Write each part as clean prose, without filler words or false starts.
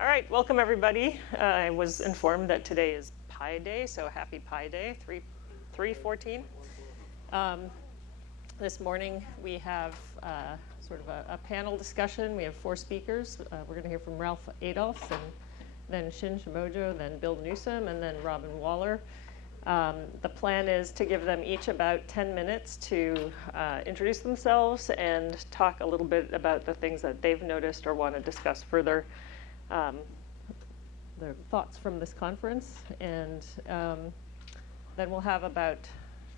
All right, welcome everybody. I was informed that today is Pi Day, so happy Pi Day, 3/14. This morning we have sort of a panel discussion. We have 4 speakers. We're going to hear from Ralph Adolphs, and then Shin Shimojo, then Bill Newsom, and then Robin Waller. The plan is to give them each about 10 minutes to introduce themselves and talk a little bit about the things that they've noticed or want to discuss further. Their thoughts from this conference, and then we'll have about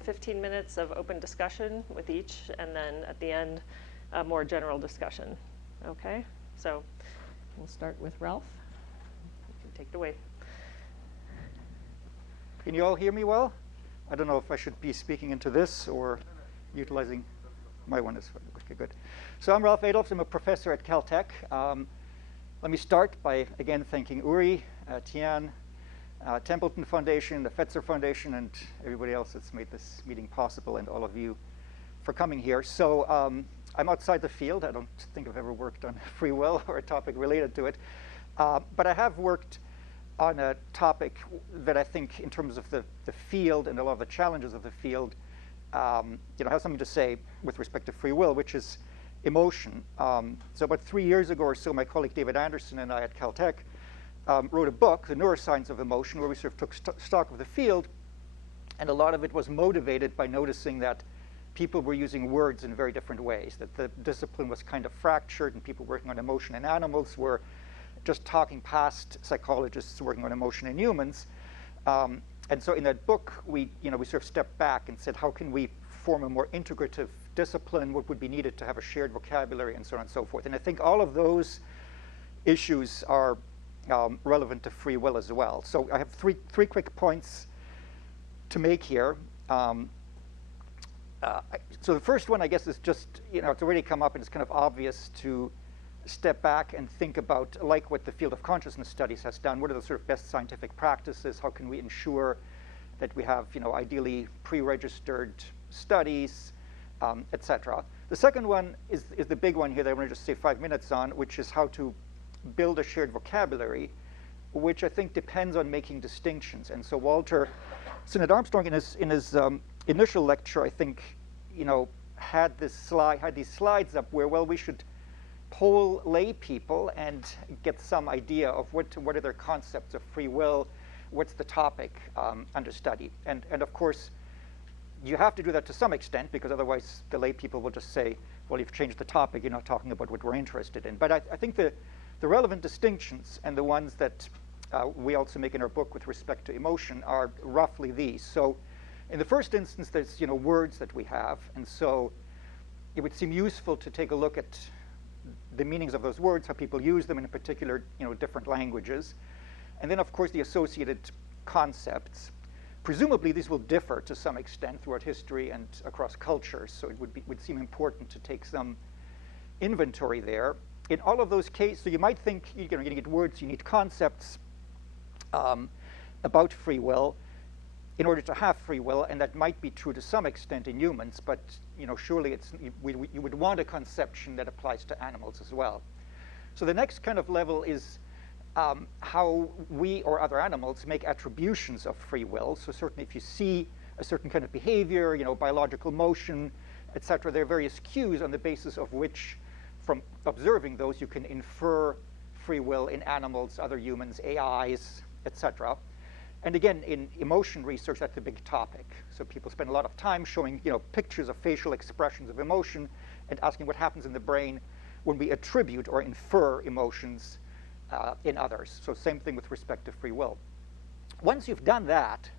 15 minutes of open discussion with each, and then at the end, a more general discussion. Okay, so we'll start with Ralph. You can take it away. Can you all hear me well? I don't know if I should be speaking into this or utilizing my one. Okay, good. So I'm Ralph Adolphs. I'm a professor at Caltech. Let me start by, again, thanking Uri, Tian, Templeton Foundation, the Fetzer Foundation, and everybody else that's made this meeting possible, and all of you for coming here. So I'm outside the field. I don't think I've ever worked on free will or a topic related to it. But I have worked on a topic that I think, in terms of the field and a lot of the challenges of the field, has something to say with respect to free will, which is emotion. So about 3 years ago or so, my colleague David Anderson and I at Caltech wrote a book, The Neuroscience of Emotion, where we sort of took stock of the field, and a lot of it was motivated by noticing that people were using words in very different ways, that the discipline was kind of fractured, and people working on emotion in animals were just talking past psychologists working on emotion in humans. And so in that book, we sort of stepped back and said, how can we form a more integrative discipline? What would be needed to have a shared vocabulary, and so on and so forth? And I think all of those issues are relevant to free will as well. So I have three quick points to make here. So the first one, I guess, is just, it's already come up, and it's kind of obvious to step back and think about, like what the field of consciousness studies has done, what are the sort of best scientific practices? How can we ensure that we have, ideally pre-registered studies, et cetera. The second one is the big one here that I want to just say 5 minutes on, which is how to build a shared vocabulary, which I think depends on making distinctions. And so Walter Sinnott-Armstrong, in his initial lecture, I think, had these slides up where, well, we should poll lay people and get some idea of what are their concepts of free will, what's the topic under study. And of course, you have to do that to some extent, because otherwise the lay people will just say, well, you've changed the topic, you're not talking about what we're interested in. But I think the relevant distinctions, and the ones that we also make in our book with respect to emotion, are roughly these. So in the first instance, there's words that we have, and so it would seem useful to take a look at the meanings of those words, how people use them in particular, different languages. And then, of course, the associated concepts. Presumably, these will differ to some extent throughout history and across cultures, so it would seem important to take some inventory there. In all of those cases, so you might think, you need words, you need concepts about free will in order to have free will, and that might be true to some extent in humans, but surely you would want a conception that applies to animals as well. So the next kind of level is how we or other animals make attributions of free will. So certainly if you see a certain kind of behavior, biological motion, et cetera, there are various cues on the basis of which, from observing those, you can infer free will in animals, other humans, AIs, et cetera. And again, in emotion research, that's a big topic. So people spend a lot of time showing, pictures of facial expressions of emotion and asking what happens in the brain when we attribute or infer emotions in others. So same thing with respect to free will. Once you've done that,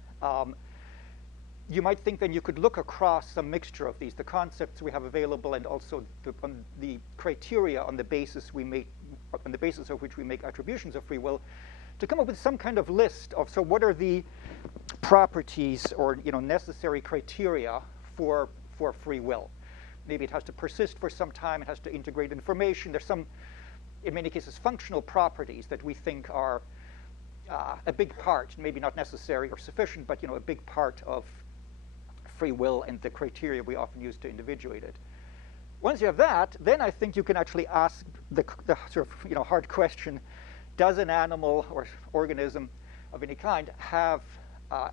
you might think then you could look across some mixture of these, the concepts we have available, and also the criteria on the basis of which we make attributions of free will, to come up with some kind of list of, so what are the properties or necessary criteria for free will? Maybe it has to persist for some time, it has to integrate information. There's some, in many cases, functional properties that we think are a big part, maybe not necessary or sufficient, but a big part of free will and the criteria we often use to individuate it. Once you have that, then I think you can actually ask the sort of hard question, does an animal or organism of any kind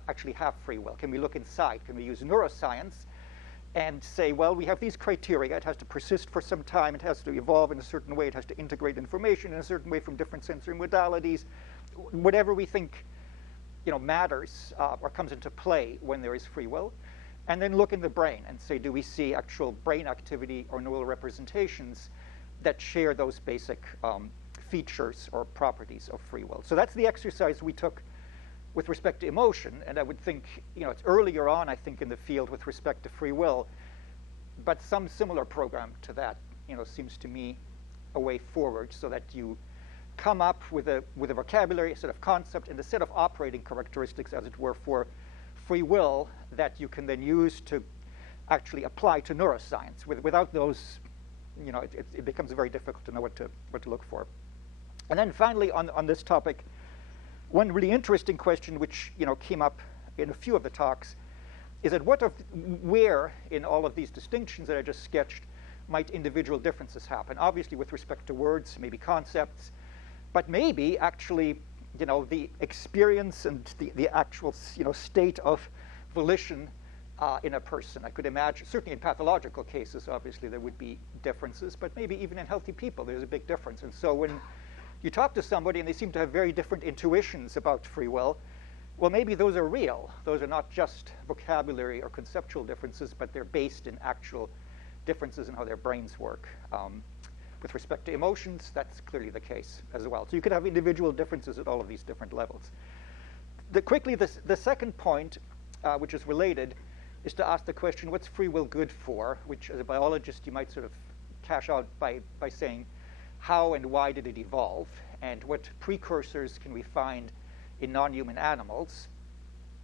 actually have free will? Can we look inside? Can we use neuroscience and say, well, we have these criteria. It has to persist for some time. It has to evolve in a certain way. It has to integrate information in a certain way from different sensory modalities. Whatever we think matters or comes into play when there is free will. And then look in the brain and say, do we see actual brain activity or neural representations that share those basic features or properties of free will? So that's the exercise we took with respect to emotion. And I would think, it's earlier on, I think, in the field with respect to free will, but some similar program to that, seems to me a way forward, so that you come up with a vocabulary, a set of concept, and a set of operating characteristics, as it were, for free will that you can then use to actually apply to neuroscience. Without those, it becomes very difficult to know what to look for. And then finally, on this topic, one really interesting question which came up in a few of the talks is that where in all of these distinctions that I just sketched might individual differences happen? Obviously, with respect to words, maybe concepts, but maybe actually, the experience and the actual, state of volition in a person. I could imagine, certainly in pathological cases, obviously there would be differences, but maybe even in healthy people, there's a big difference. And so when you talk to somebody and they seem to have very different intuitions about free will, well, maybe those are real. Those are not just vocabulary or conceptual differences, but they're based in actual differences in how their brains work. With respect to emotions, that's clearly the case as well. So you could have individual differences at all of these different levels. Quickly, the second point, which is related, is to ask the question, what's free will good for? Which, as a biologist, you might sort of cash out by saying, how and why did it evolve? And what precursors can we find in non-human animals?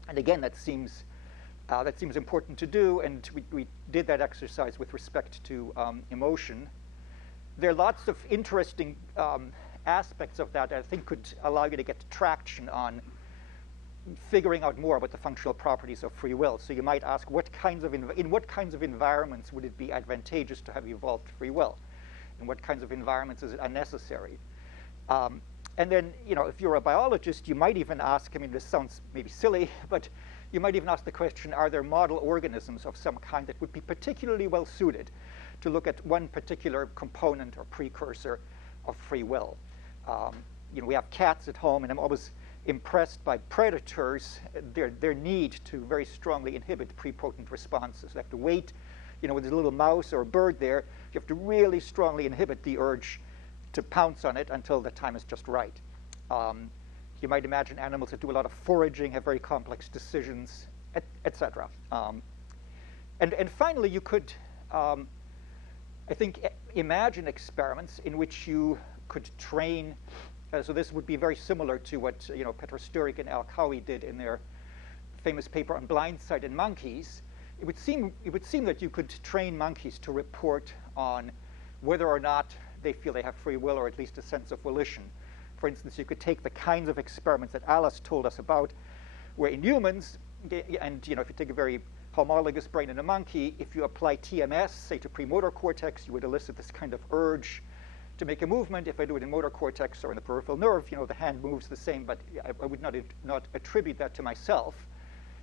And again, that seems important to do, and we did that exercise with respect to emotion. There are lots of interesting aspects of that I think could allow you to get traction on figuring out more about the functional properties of free will. So you might ask, in what kinds of environments would it be advantageous to have evolved free will? In what kinds of environments is it unnecessary? And then, if you're a biologist, you might even ask, this sounds maybe silly, but you might even ask the question, are there model organisms of some kind that would be particularly well suited to look at one particular component or precursor of free will? We have cats at home, and I'm always impressed by predators, their need to very strongly inhibit prepotent responses. They have to wait, with a little mouse or a bird there, you have to really strongly inhibit the urge to pounce on it until the time is just right. You might imagine animals that do a lot of foraging, have very complex decisions, etc. And finally, you could, I think, imagine experiments in which you could train. So this would be very similar to what Petr Sturik and Al Cowie did in their famous paper on blindsided monkeys. It would seem that you could train monkeys to report on whether or not they feel they have free will, or at least a sense of volition. For instance, you could take the kinds of experiments that Alice told us about, where in humans, and if you take a very homologous brain in a monkey, if you apply TMS, say to premotor cortex, you would elicit this kind of urge to make a movement. If I do it in motor cortex or in the peripheral nerve, the hand moves the same, but I would not attribute that to myself.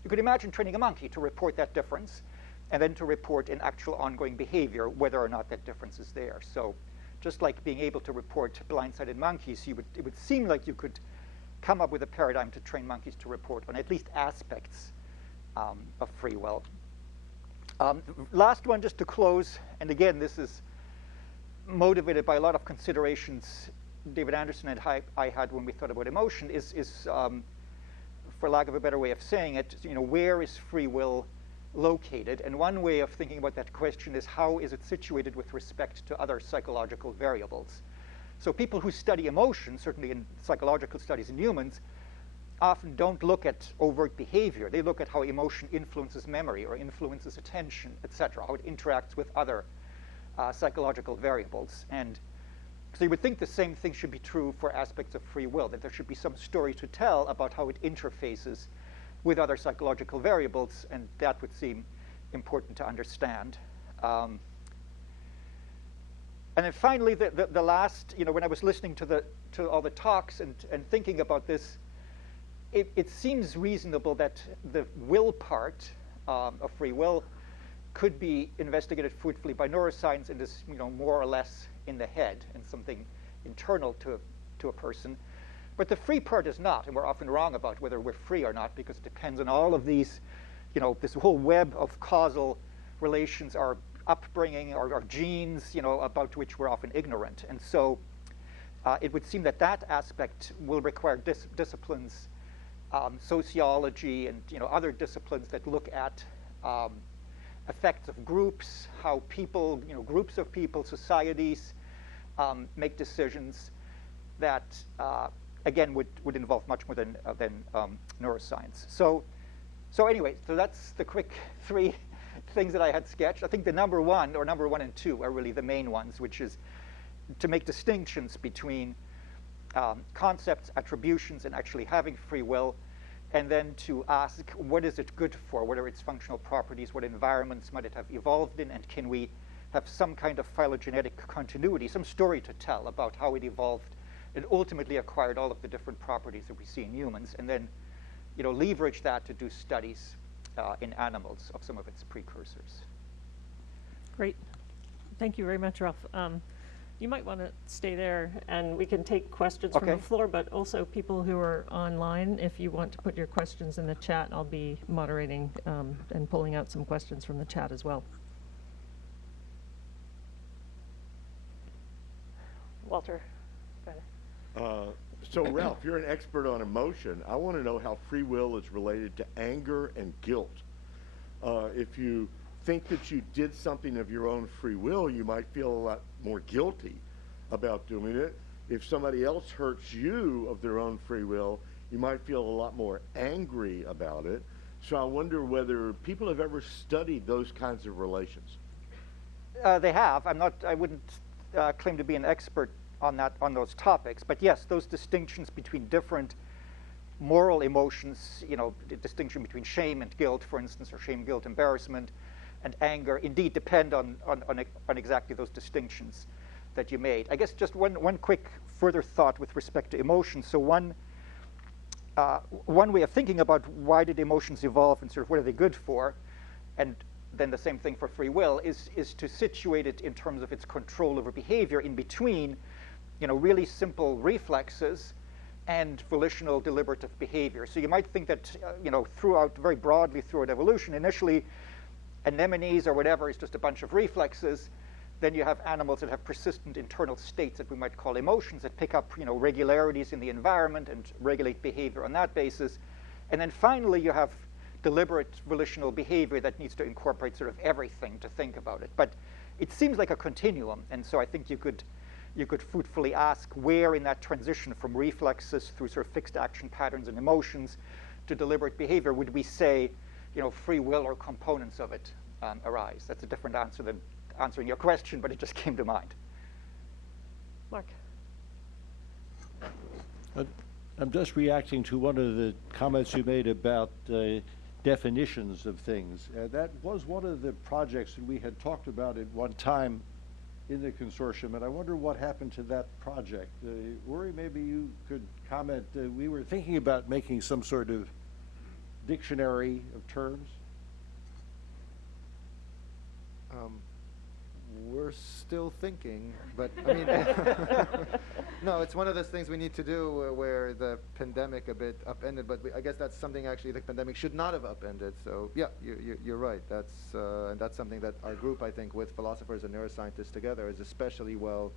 You could imagine training a monkey to report that difference, and then to report in actual ongoing behavior whether or not that difference is there. So just like being able to report blindsided monkeys, it would seem like you could come up with a paradigm to train monkeys to report on at least aspects of free will. Last one, just to close, and again, this is motivated by a lot of considerations David Anderson and I had when we thought about emotion, is for lack of a better way of saying it, where is free will located? And one way of thinking about that question is, how is it situated with respect to other psychological variables? So people who study emotion, certainly in psychological studies in humans, often don't look at overt behavior. They look at how emotion influences memory or influences attention, etc., how it interacts with other psychological variables. And so you would think the same thing should be true for aspects of free will, that there should be some story to tell about how it interfaces with other psychological variables, and that would seem important to understand. And then finally, the last, when I was listening to all the talks and thinking about this, it seems reasonable that the will part of free will could be investigated fruitfully by neuroscience and is, more or less in the head and something internal to a person. But the free part is not, and we're often wrong about whether we're free or not, because it depends on all of these, this whole web of causal relations, our upbringing, our genes, about which we're often ignorant. And so it would seem that that aspect will require disciplines, sociology and other disciplines that look at effects of groups, how people, groups of people, societies make decisions that, again, would involve much more than neuroscience. So anyway, so that's the quick 3 things that I had sketched. I think the number 1 and 2 are really the main ones, which is to make distinctions between concepts, attributions, and actually having free will, and then to ask, what is it good for? What are its functional properties? What environments might it have evolved in? And can we have some kind of phylogenetic continuity, some story to tell about how it evolved and ultimately acquired all of the different properties that we see in humans, and then leverage that to do studies in animals of some of its precursors. Great. Thank you very much, Ralph. You might want to stay there, and we can take questions from the floor, but also people who are online, if you want to put your questions in the chat, I'll be moderating and pulling out some questions from the chat as well. Walter, go ahead. So Ralph, you're an expert on emotion. I want to know how free will is related to anger and guilt. If you think that you did something of your own free will, you might feel a lot more guilty about doing it. If somebody else hurts you of their own free will, you might feel a lot more angry about it. So I wonder whether people have ever studied those kinds of relations. They have. I wouldn't claim to be an expert on those topics, but yes, those distinctions between different moral emotions, the distinction between shame and guilt, for instance, or shame, guilt, embarrassment, and anger, indeed depend on exactly those distinctions that you made. I guess just one quick further thought with respect to emotions. So one way of thinking about why did emotions evolve and sort of what are they good for, and then the same thing for free will, is to situate it in terms of its control over behavior in between, really simple reflexes and volitional deliberative behavior. So you might think that, very broadly throughout evolution, initially anemones or whatever is just a bunch of reflexes. Then you have animals that have persistent internal states that we might call emotions that pick up, regularities in the environment and regulate behavior on that basis. And then finally you have deliberate volitional behavior that needs to incorporate sort of everything to think about it. But it seems like a continuum, and so I think you could fruitfully ask where in that transition from reflexes through sort of fixed action patterns and emotions to deliberate behavior would we say, free will or components of it arise. That's a different answer than answering your question, but it just came to mind. Mark. I'm just reacting to one of the comments you made about definitions of things. That was one of the projects that we had talked about at one time in the consortium, and I wonder what happened to that project. Uri, maybe you could comment. We were thinking about making some sort of dictionary of terms. We're still thinking, but I mean, no, it's one of those things we need to do where the pandemic a bit upended, but I guess that's something actually the pandemic should not have upended. So yeah, you're right. And that's something that our group, I think, with philosophers and neuroscientists together, is especially well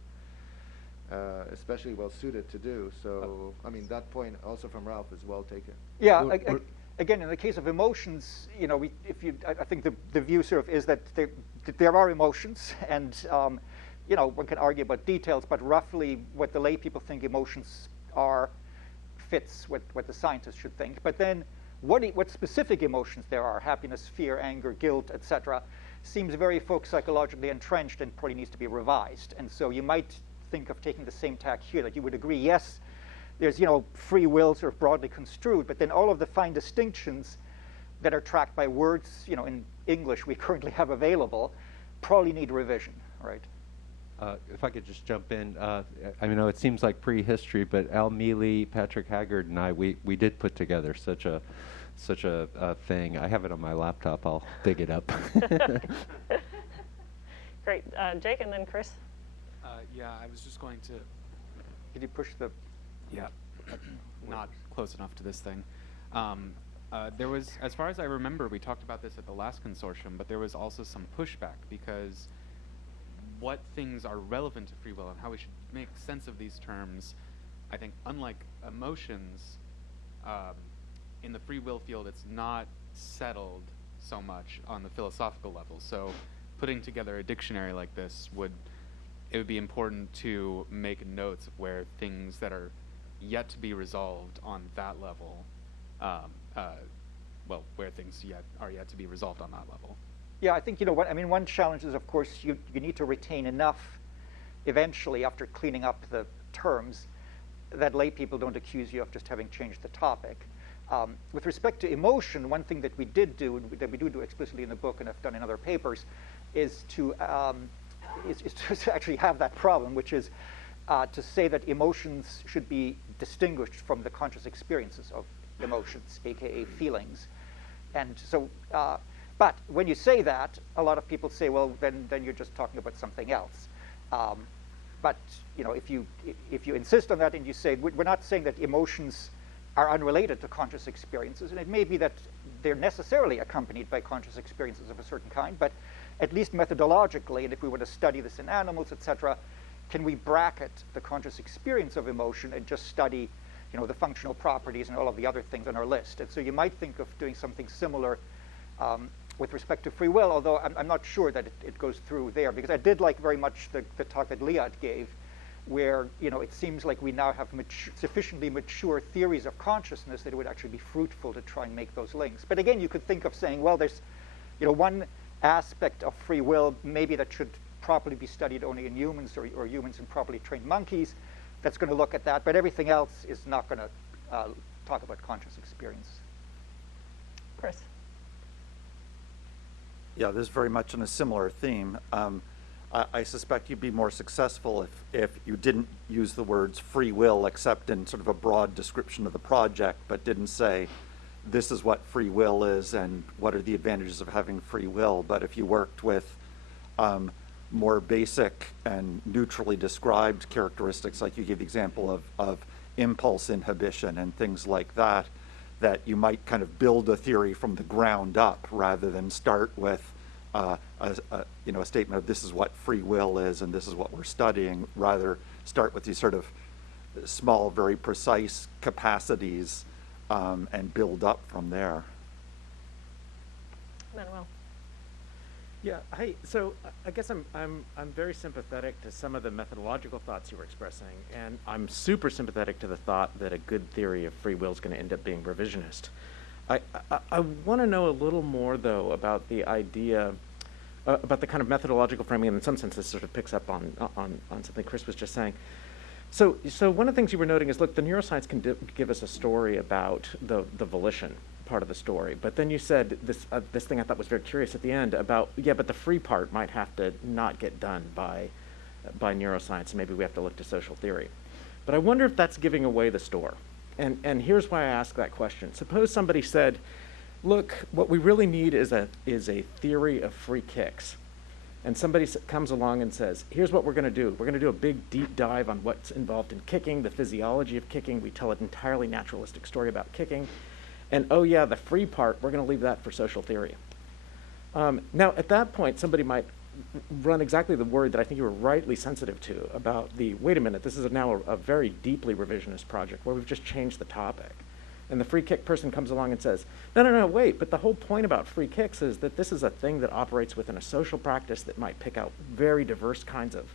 suited to do. So I mean, that point also from Ralph is well taken. Yeah. Again, in the case of emotions, I think the view sort of is that there are emotions, and one can argue about details, but roughly what the lay people think emotions are fits what the scientists should think. But then what specific emotions there are, happiness, fear, anger, guilt, etc., seems very folk psychologically entrenched and probably needs to be revised. And so you might think of taking the same tack here, that you would agree, yes, there's free will sort of broadly construed, but then all of the fine distinctions that are tracked by words in English we currently have available probably need revision, right? If I could just jump in, I know it seems like prehistory, but Al Mealy, Patrick Haggard, and I, we did put together such a thing. I have it on my laptop. I'll dig it up. Great. Jake, and then Chris. Yeah, I was just going to. Can you push the? Yeah, not close enough to this thing. There was, as far as I remember, we talked about this at the last consortium, but there was also some pushback because what things are relevant to free will and how we should make sense of these terms, I think, unlike emotions, in the free will field, it's not settled so much on the philosophical level. So putting together a dictionary like this would be important to make notes of where things that are yet to be resolved on that level, where things are yet to be resolved on that level. Yeah, I think, one challenge is, of course, you need to retain enough eventually after cleaning up the terms that lay people don't accuse you of just having changed the topic. With respect to emotion, one thing that we do explicitly in the book and have done in other papers is to actually have that problem, which is to say that emotions should be distinguished from the conscious experiences of emotions, aka feelings. And so, but when you say that, a lot of people say, well, then you're just talking about something else. But if you insist on that and you say, we're not saying that emotions are unrelated to conscious experiences, and it may be that they're necessarily accompanied by conscious experiences of a certain kind, but at least methodologically, and if we were to study this in animals, etc., can we bracket the conscious experience of emotion and just study, the functional properties and all of the other things on our list? And so you might think of doing something similar with respect to free will, although I'm not sure that it goes through there, because I did like very much the talk that Liad gave, where it seems like we now have sufficiently mature theories of consciousness that it would actually be fruitful to try and make those links. But again, you could think of saying, well, there's one aspect of free will maybe that should properly be studied only in humans or humans in properly trained monkeys, that's going to look at that, but everything else is not going to talk about conscious experience. Chris. Yeah, this is very much on a similar theme. I suspect you'd be more successful if you didn't use the words free will except in sort of a broad description of the project, but didn't say this is what free will is and what are the advantages of having free will. But if you worked with more basic and neutrally described characteristics, like you gave the example of impulse inhibition and things like that, that you might kind of build a theory from the ground up rather than start with a statement of this is what free will is and this is what we're studying. Rather start with these sort of small, very precise capacities and build up from there. Manuel. Yeah, so I guess I'm very sympathetic to some of the methodological thoughts you were expressing, and I'm super sympathetic to the thought that a good theory of free will is going to end up being revisionist. I want to know a little more, though, about the idea, about the kind of methodological framing, and in some sense this sort of picks up on something Chris was just saying. So one of the things you were noting is, look, the neuroscience can give us a story about the volition part of the story, but then you said this thing I thought was very curious at the end about, yeah, but the free part might have to not get done by neuroscience, and maybe we have to look to social theory. But I wonder if that's giving away the store. And here's why I ask that question. Suppose somebody said, look, what we really need is a theory of free kicks. And somebody comes along and says, here's what we're going to do. We're going to do a big deep dive on what's involved in kicking, the physiology of kicking. We tell an entirely naturalistic story about kicking. And oh yeah, the free part, we're going to leave that for social theory. Now, at that point, somebody might run exactly the word that I think you were rightly sensitive to about wait a minute, this is now a very deeply revisionist project where we've just changed the topic. And the free kick person comes along and says, no, wait, but the whole point about free kicks is that this is a thing that operates within a social practice that might pick out very diverse kinds of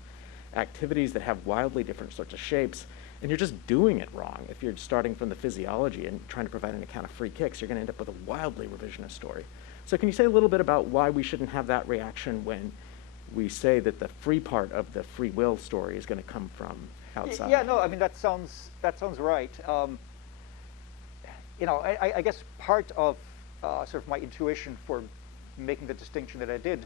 activities that have wildly different sorts of shapes. And you're just doing it wrong. If you're starting from the physiology and trying to provide an account of free kicks, you're going to end up with a wildly revisionist story. So can you say a little bit about why we shouldn't have that reaction when we say that the free part of the free will story is going to come from outside? Yeah, no, I mean, that sounds right. I guess part of sort of my intuition for making the distinction that I did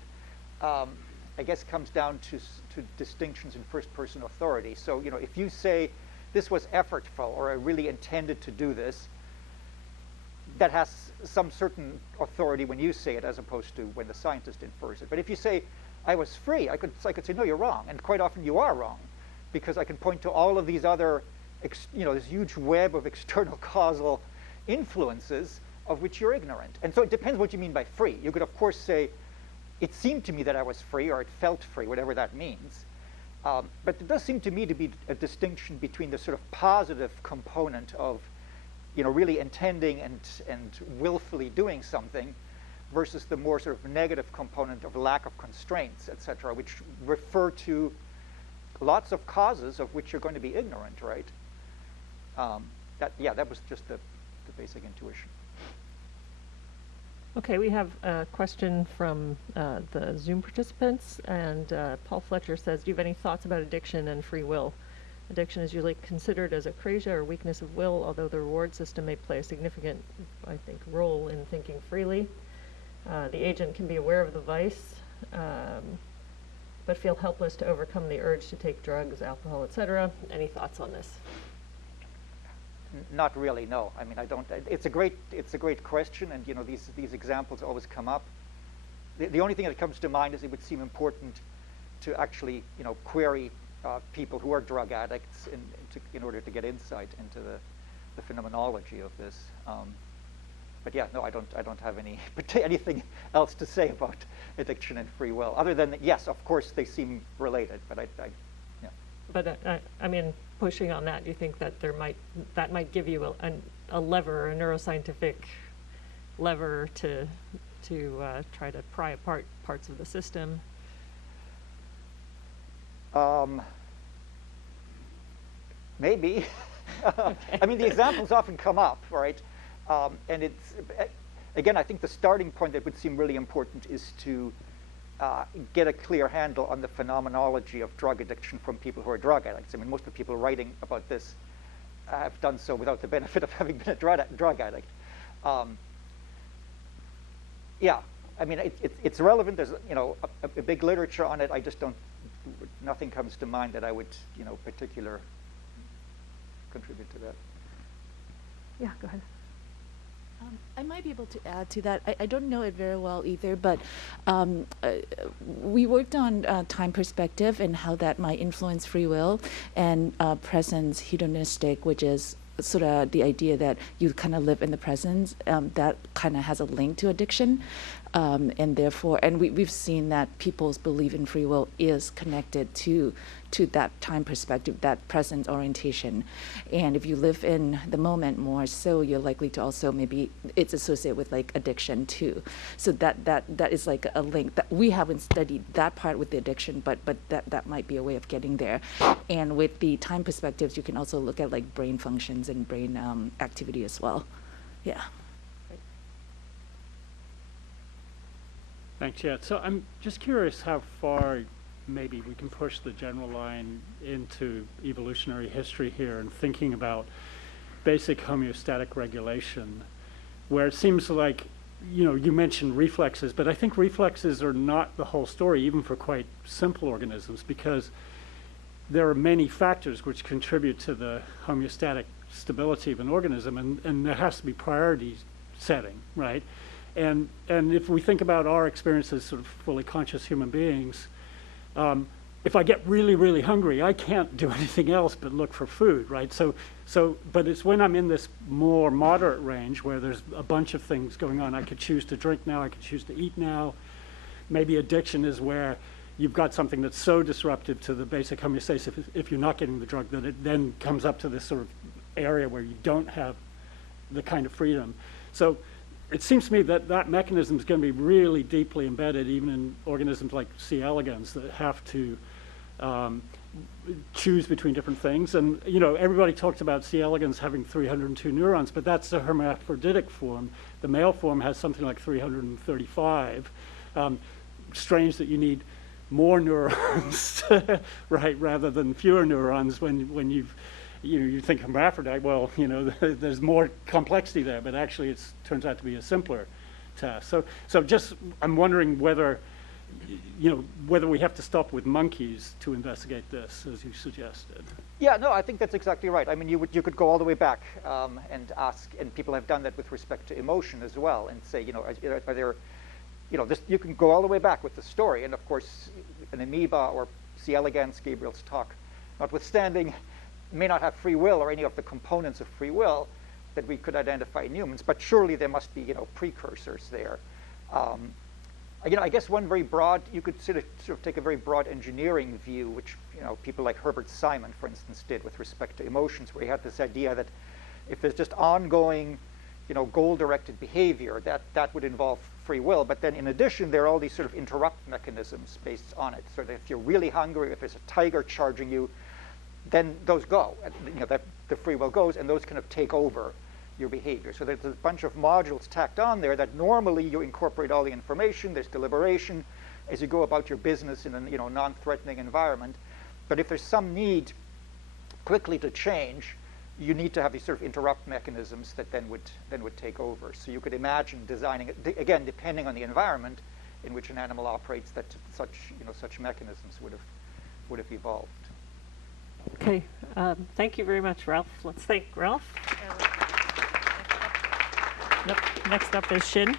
I guess, comes down to distinctions in first-person authority. So, if you say this was effortful or I really intended to do this, that has some certain authority when you say it as opposed to when the scientist infers it. But if you say, I was free, I could say, no, you're wrong. And quite often you are wrong, because I can point to all of these other, this huge web of external causal influences of which you're ignorant. And so it depends what you mean by free. You could, of course, say, it seemed to me that I was free, or it felt free, whatever that means. But there does seem to me to be a distinction between the sort of positive component of really intending and willfully doing something versus the more sort of negative component of lack of constraints, et cetera, which refer to lots of causes of which you're going to be ignorant, right? That was just the basic intuition. Okay, we have a question from the Zoom participants, and Paul Fletcher says, do you have any thoughts about addiction and free will? Addiction is usually considered as acrasia or weakness of will, although the reward system may play a significant, I think, role in thinking freely. The agent can be aware of the vice, but feel helpless to overcome the urge to take drugs, alcohol, etc. Any thoughts on this? Not really, no. I mean, I don't. It's a great question, and these examples always come up. The only thing that comes to mind is it would seem important to actually query people who are drug addicts in order to get insight into the phenomenology of this. But yeah, no, I don't have anything else to say about addiction and free will, other than that, yes, of course they seem related, but yeah. But I mean, pushing on that, do you think that that might give you a lever, a neuroscientific lever to try to pry apart parts of the system? Maybe. I mean, the examples often come up, right? And it's, again, I think the starting point that would seem really important is to get a clear handle on the phenomenology of drug addiction from people who are drug addicts. I mean, most of the people writing about this have done so without the benefit of having been a drug addict. Yeah, I mean, it's relevant. There's, a big literature on it. I just nothing comes to mind that I would, particular contribute to that. Yeah, go ahead. I might be able to add to that. I don't know it very well either, but we worked on time perspective and how that might influence free will, and presence hedonistic, which is sort of the idea that you kind of live in the present. That kind of has a link to addiction. And therefore, and we've seen that people's belief in free will is connected to that time perspective, that present orientation. And if you live in the moment more, so you're likely to also maybe it's associated with like addiction too. So that is like a link that we haven't studied that part with the addiction, but that might be a way of getting there. And with the time perspectives, you can also look at like brain functions and brain activity as well. Yeah. Thanks, yeah. So I'm just curious how far maybe we can push the general line into evolutionary history here and thinking about basic homeostatic regulation, where it seems like, you mentioned reflexes, but I think reflexes are not the whole story, even for quite simple organisms, because there are many factors which contribute to the homeostatic stability of an organism, and there has to be priority setting, right? And if we think about our experience as sort of fully conscious human beings, if I get really, really hungry, I can't do anything else but look for food, right? But it's when I'm in this more moderate range where there's a bunch of things going on. I could choose to drink now, I could choose to eat now. Maybe addiction is where you've got something that's so disruptive to the basic homeostasis if you're not getting the drug that it then comes up to this sort of area where you don't have the kind of freedom. So it seems to me that that mechanism is going to be really deeply embedded even in organisms like C. elegans that have to choose between different things. And everybody talks about C. elegans having 302 neurons, but that's the hermaphroditic form. The male form has something like 335. Strange that you need more neurons, right, rather than fewer neurons when you think hermaphrodite, well, there's more complexity there, but actually it turns out to be a simpler task. So just, I'm wondering whether whether we have to stop with monkeys to investigate this, as you suggested. Yeah, no, I think that's exactly right. I mean, you could go all the way back and ask, and people have done that with respect to emotion as well, and say, are there, you can go all the way back with the story, and of course, an amoeba or C. elegans, Gabriel's talk, notwithstanding, may not have free will or any of the components of free will that we could identify in humans, but surely there must be, precursors there. I guess one very broad, you could sort of take a very broad engineering view, which people like Herbert Simon, for instance, did with respect to emotions, where he had this idea that if there's just ongoing, goal-directed behavior, that would involve free will. But then, in addition, there are all these sort of interrupt mechanisms based on it. So that if you're really hungry, if there's a tiger charging you, then those go. That the free will goes, and those kind of take over your behavior. So there's a bunch of modules tacked on there that normally you incorporate all the information. There's deliberation as you go about your business in a non-threatening environment. But if there's some need quickly to change, you need to have these sort of interrupt mechanisms that then would take over. So you could imagine designing it, again, depending on the environment in which an animal operates, that such mechanisms would have evolved. Okay, thank you very much, Ralph. Let's thank Ralph. Next up is Shin.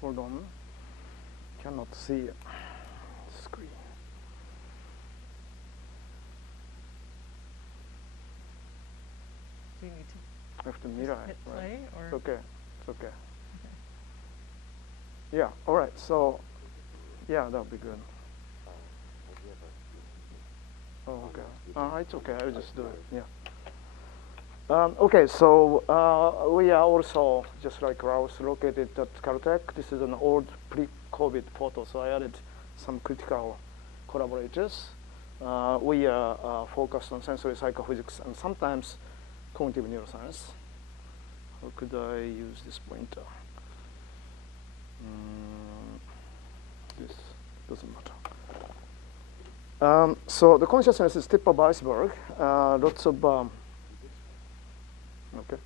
Hold on. Cannot see screen. Do you need to I have to mirror it, hit right? play, or? It's okay. It's okay. Yeah. All right. So, yeah, that'll be good. Oh, okay. It's okay. I'll just do it. Yeah. Okay, so we are also, just like Ralph, located at Caltech. This is an old pre-COVID photo, so I added some critical collaborators. We are focused on sensory psychophysics and sometimes cognitive neuroscience. How could I use this pointer? This doesn't matter. So the consciousness is tip of iceberg. Lots of okay.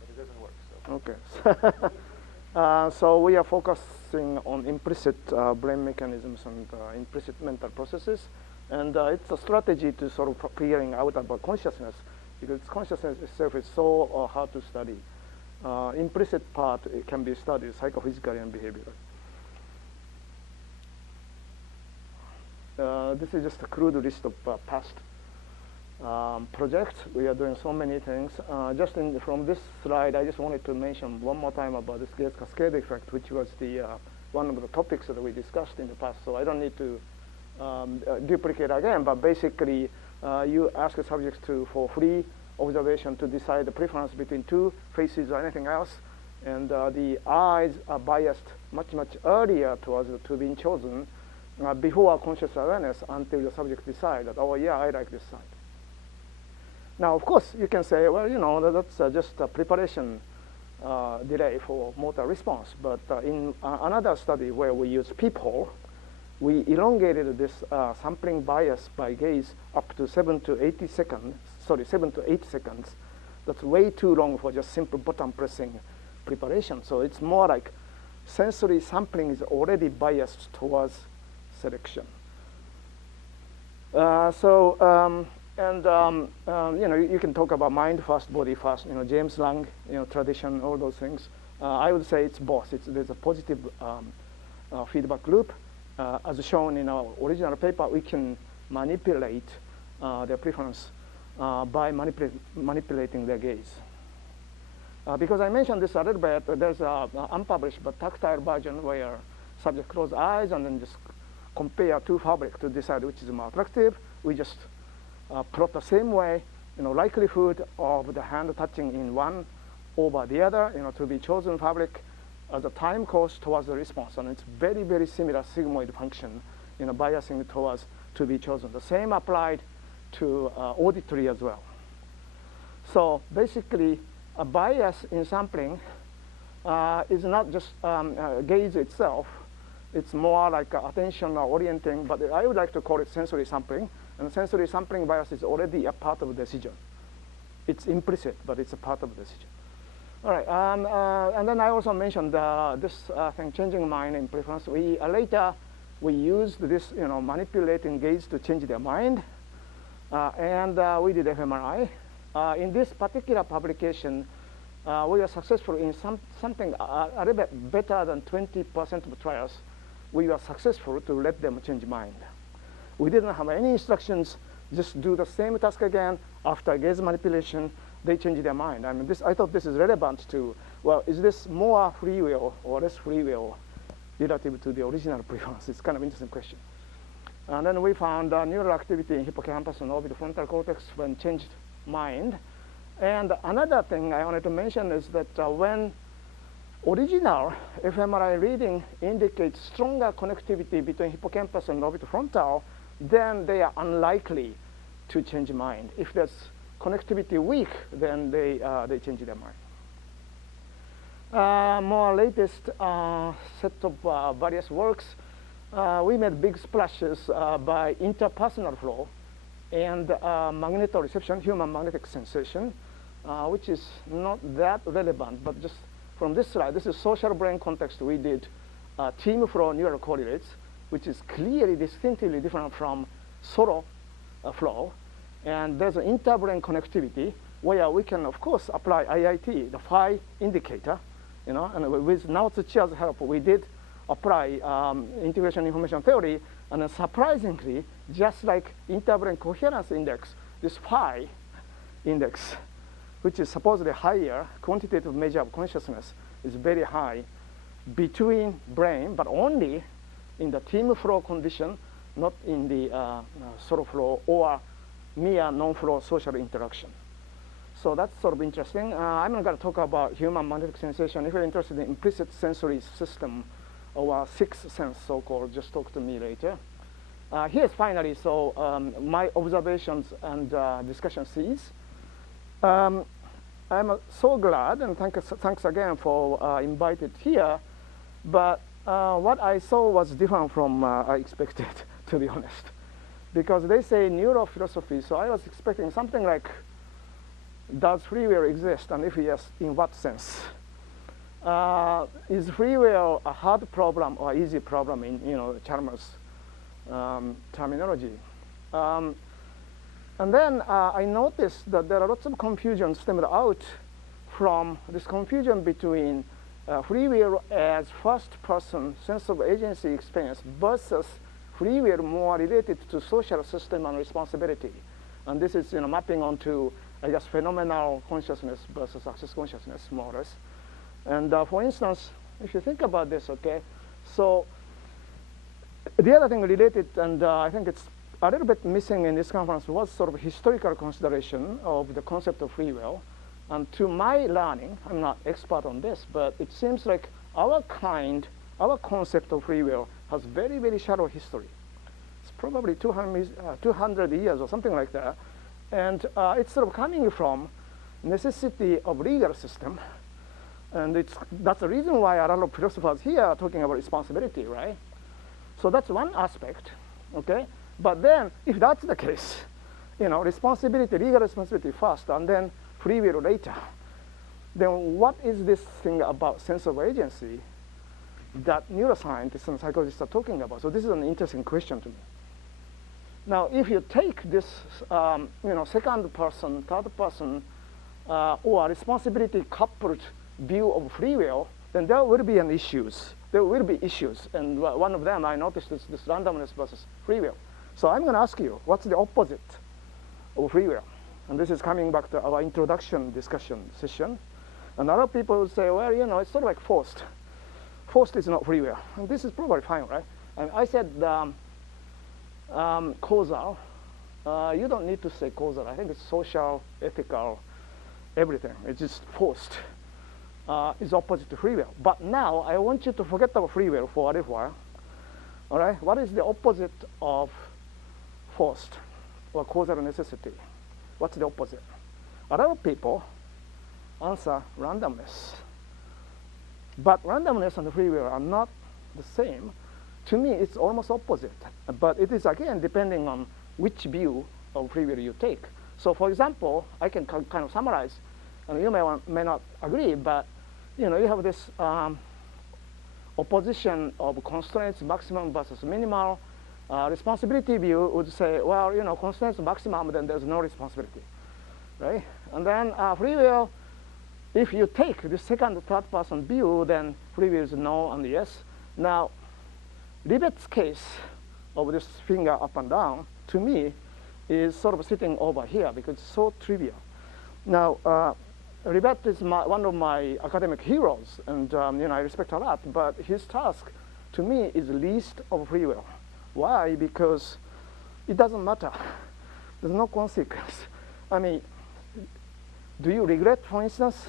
But it doesn't work. So. Okay. So we are focusing on implicit brain mechanisms and implicit mental processes. And it's a strategy to sort of clearing out about consciousness, because consciousness itself is so hard to study. Implicit part can be studied psychophysically and behaviorally. This is just a crude list of past projects. We are doing so many things. From this slide, I just wanted to mention one more time about this Cascade Effect, which was the one of the topics that we discussed in the past. So I don't need to duplicate again, but basically you ask the subjects for free observation to decide the preference between two faces or anything else, and the eyes are biased much, much earlier towards the two being chosen before conscious awareness until the subject decides that, oh yeah, I like this side. Now, of course, you can say, well, that's just a preparation delay for motor response. But in another study where we use people, we elongated this sampling bias by gaze up to 7 to 8 seconds. That's way too long for just simple button pressing preparation. So it's more like sensory sampling is already biased towards selection. You can talk about mind first, body first, James Lang, tradition, all those things. I would say it's both. There's a positive feedback loop. As shown in our original paper, we can manipulate their preference by manipulating their gaze. Because I mentioned this a little bit, there's an unpublished but tactile version where subject close eyes and then just compare two fabrics to decide which is more attractive. We just plot the same way, likelihood of the hand touching in one over the other, to be chosen fabric, the time course towards the response, and it's very, very similar sigmoid function, biasing towards to be chosen. The same applied to auditory as well. So basically, a bias in sampling is not just gaze itself. It's more like attention orienting, but I would like to call it sensory sampling. And sensory sampling bias is already a part of the decision. It's implicit, but it's a part of the decision. All right, and then I also mentioned this thing, changing mind in preference. Later, we used this, manipulating gaze to change their mind, and we did fMRI. In this particular publication, we were successful in something a little bit better than 20% of trials. We were successful to let them change mind. We didn't have any instructions, just do the same task again. After gaze manipulation, they change their mind. I mean, I thought this is relevant to, well, is this more free will or less free will relative to the original preference? It's kind of an interesting question. And then we found neural activity in hippocampus and orbitofrontal cortex when changed mind. And another thing I wanted to mention is that when original fMRI reading indicates stronger connectivity between hippocampus and orbitofrontal, then they are unlikely to change mind. If there's connectivity weak, then they change their mind. More latest set of various works. We made big splashes by interpersonal flow and magnetoreception, human magnetic sensation, which is not that relevant, but just from this slide, this is social brain context. We did team flow neural correlates, which is clearly distinctly different from solo flow. And there's an interbrain connectivity where we can, of course, apply IIT, the phi indicator, and with Nao Tsuchiya's help, we did apply integration information theory, and then surprisingly, just like interbrain coherence index, this phi index, which is supposedly higher, quantitative measure of consciousness, is very high between brain, but only in the team flow condition, not in the solo flow or mere non-flow social interaction. So that's sort of interesting. I'm not going to talk about human magnetic sensation. If you're interested in implicit sensory system or sixth sense, so-called, just talk to me later. Here's finally, so my observations and discussion cease. I'm so glad, and thanks again for invited here, but what I saw was different from I expected, to be honest. Because they say neurophilosophy, so I was expecting something like, does free will exist, and if yes, in what sense? Is free will a hard problem or easy problem in Chalmers terminology? And then I noticed that there are lots of confusion stemmed out from this confusion between free will as first-person sense of agency experience versus free will more related to social system and responsibility. And this is mapping onto, I guess, phenomenal consciousness versus access consciousness, more or less. And for instance, if you think about this, okay, so the other thing related, and I think it's a little bit missing in this conference, was sort of historical consideration of the concept of free will. And to my learning, I'm not expert on this, but it seems like our concept of free will has very, very shallow history. It's probably 200 years or something like that. And it's sort of coming from necessity of legal system. And that's the reason why a lot of philosophers here are talking about responsibility, right? So that's one aspect, okay? But then, if that's the case, responsibility, legal responsibility first, and then free will later, then what is this thing about sense of agency that neuroscientists and psychologists are talking about? So this is an interesting question to me. Now, if you take this, second person, third person, or responsibility coupled view of free will, then there will be issues. There will be issues, and one of them I noticed is this randomness versus free will. So I'm going to ask you, what's the opposite of free will? And this is coming back to our introduction discussion session. And a lot of people would say, well, it's sort of like forced. Forced is not free will. And this is probably fine, right? And I said causal. You don't need to say causal. I think it's social, ethical, everything. It's just forced. is opposite to free will. But now I want you to forget about free will for a little while. All right? What is the opposite of forced or causal necessity? What's the opposite? A lot of people answer randomness. But randomness and free will are not the same. To me, it's almost opposite. But it is, again, depending on which view of free will you take. So, for example, I can kind of summarize, and you may not agree, but you have this opposition of constraints maximum versus minimal. Responsibility view would say, well, constraints maximum, then there's no responsibility, right? And then free will, if you take the second, third person view, then free will is no and yes. Now, Libet's case of this finger up and down, to me, is sort of sitting over here because it's so trivial. Now, Libet is one of my academic heroes, and I respect a lot, but his task, to me, is least of free will. Why? Because it doesn't matter. There's no consequence. I mean, do you regret, for instance,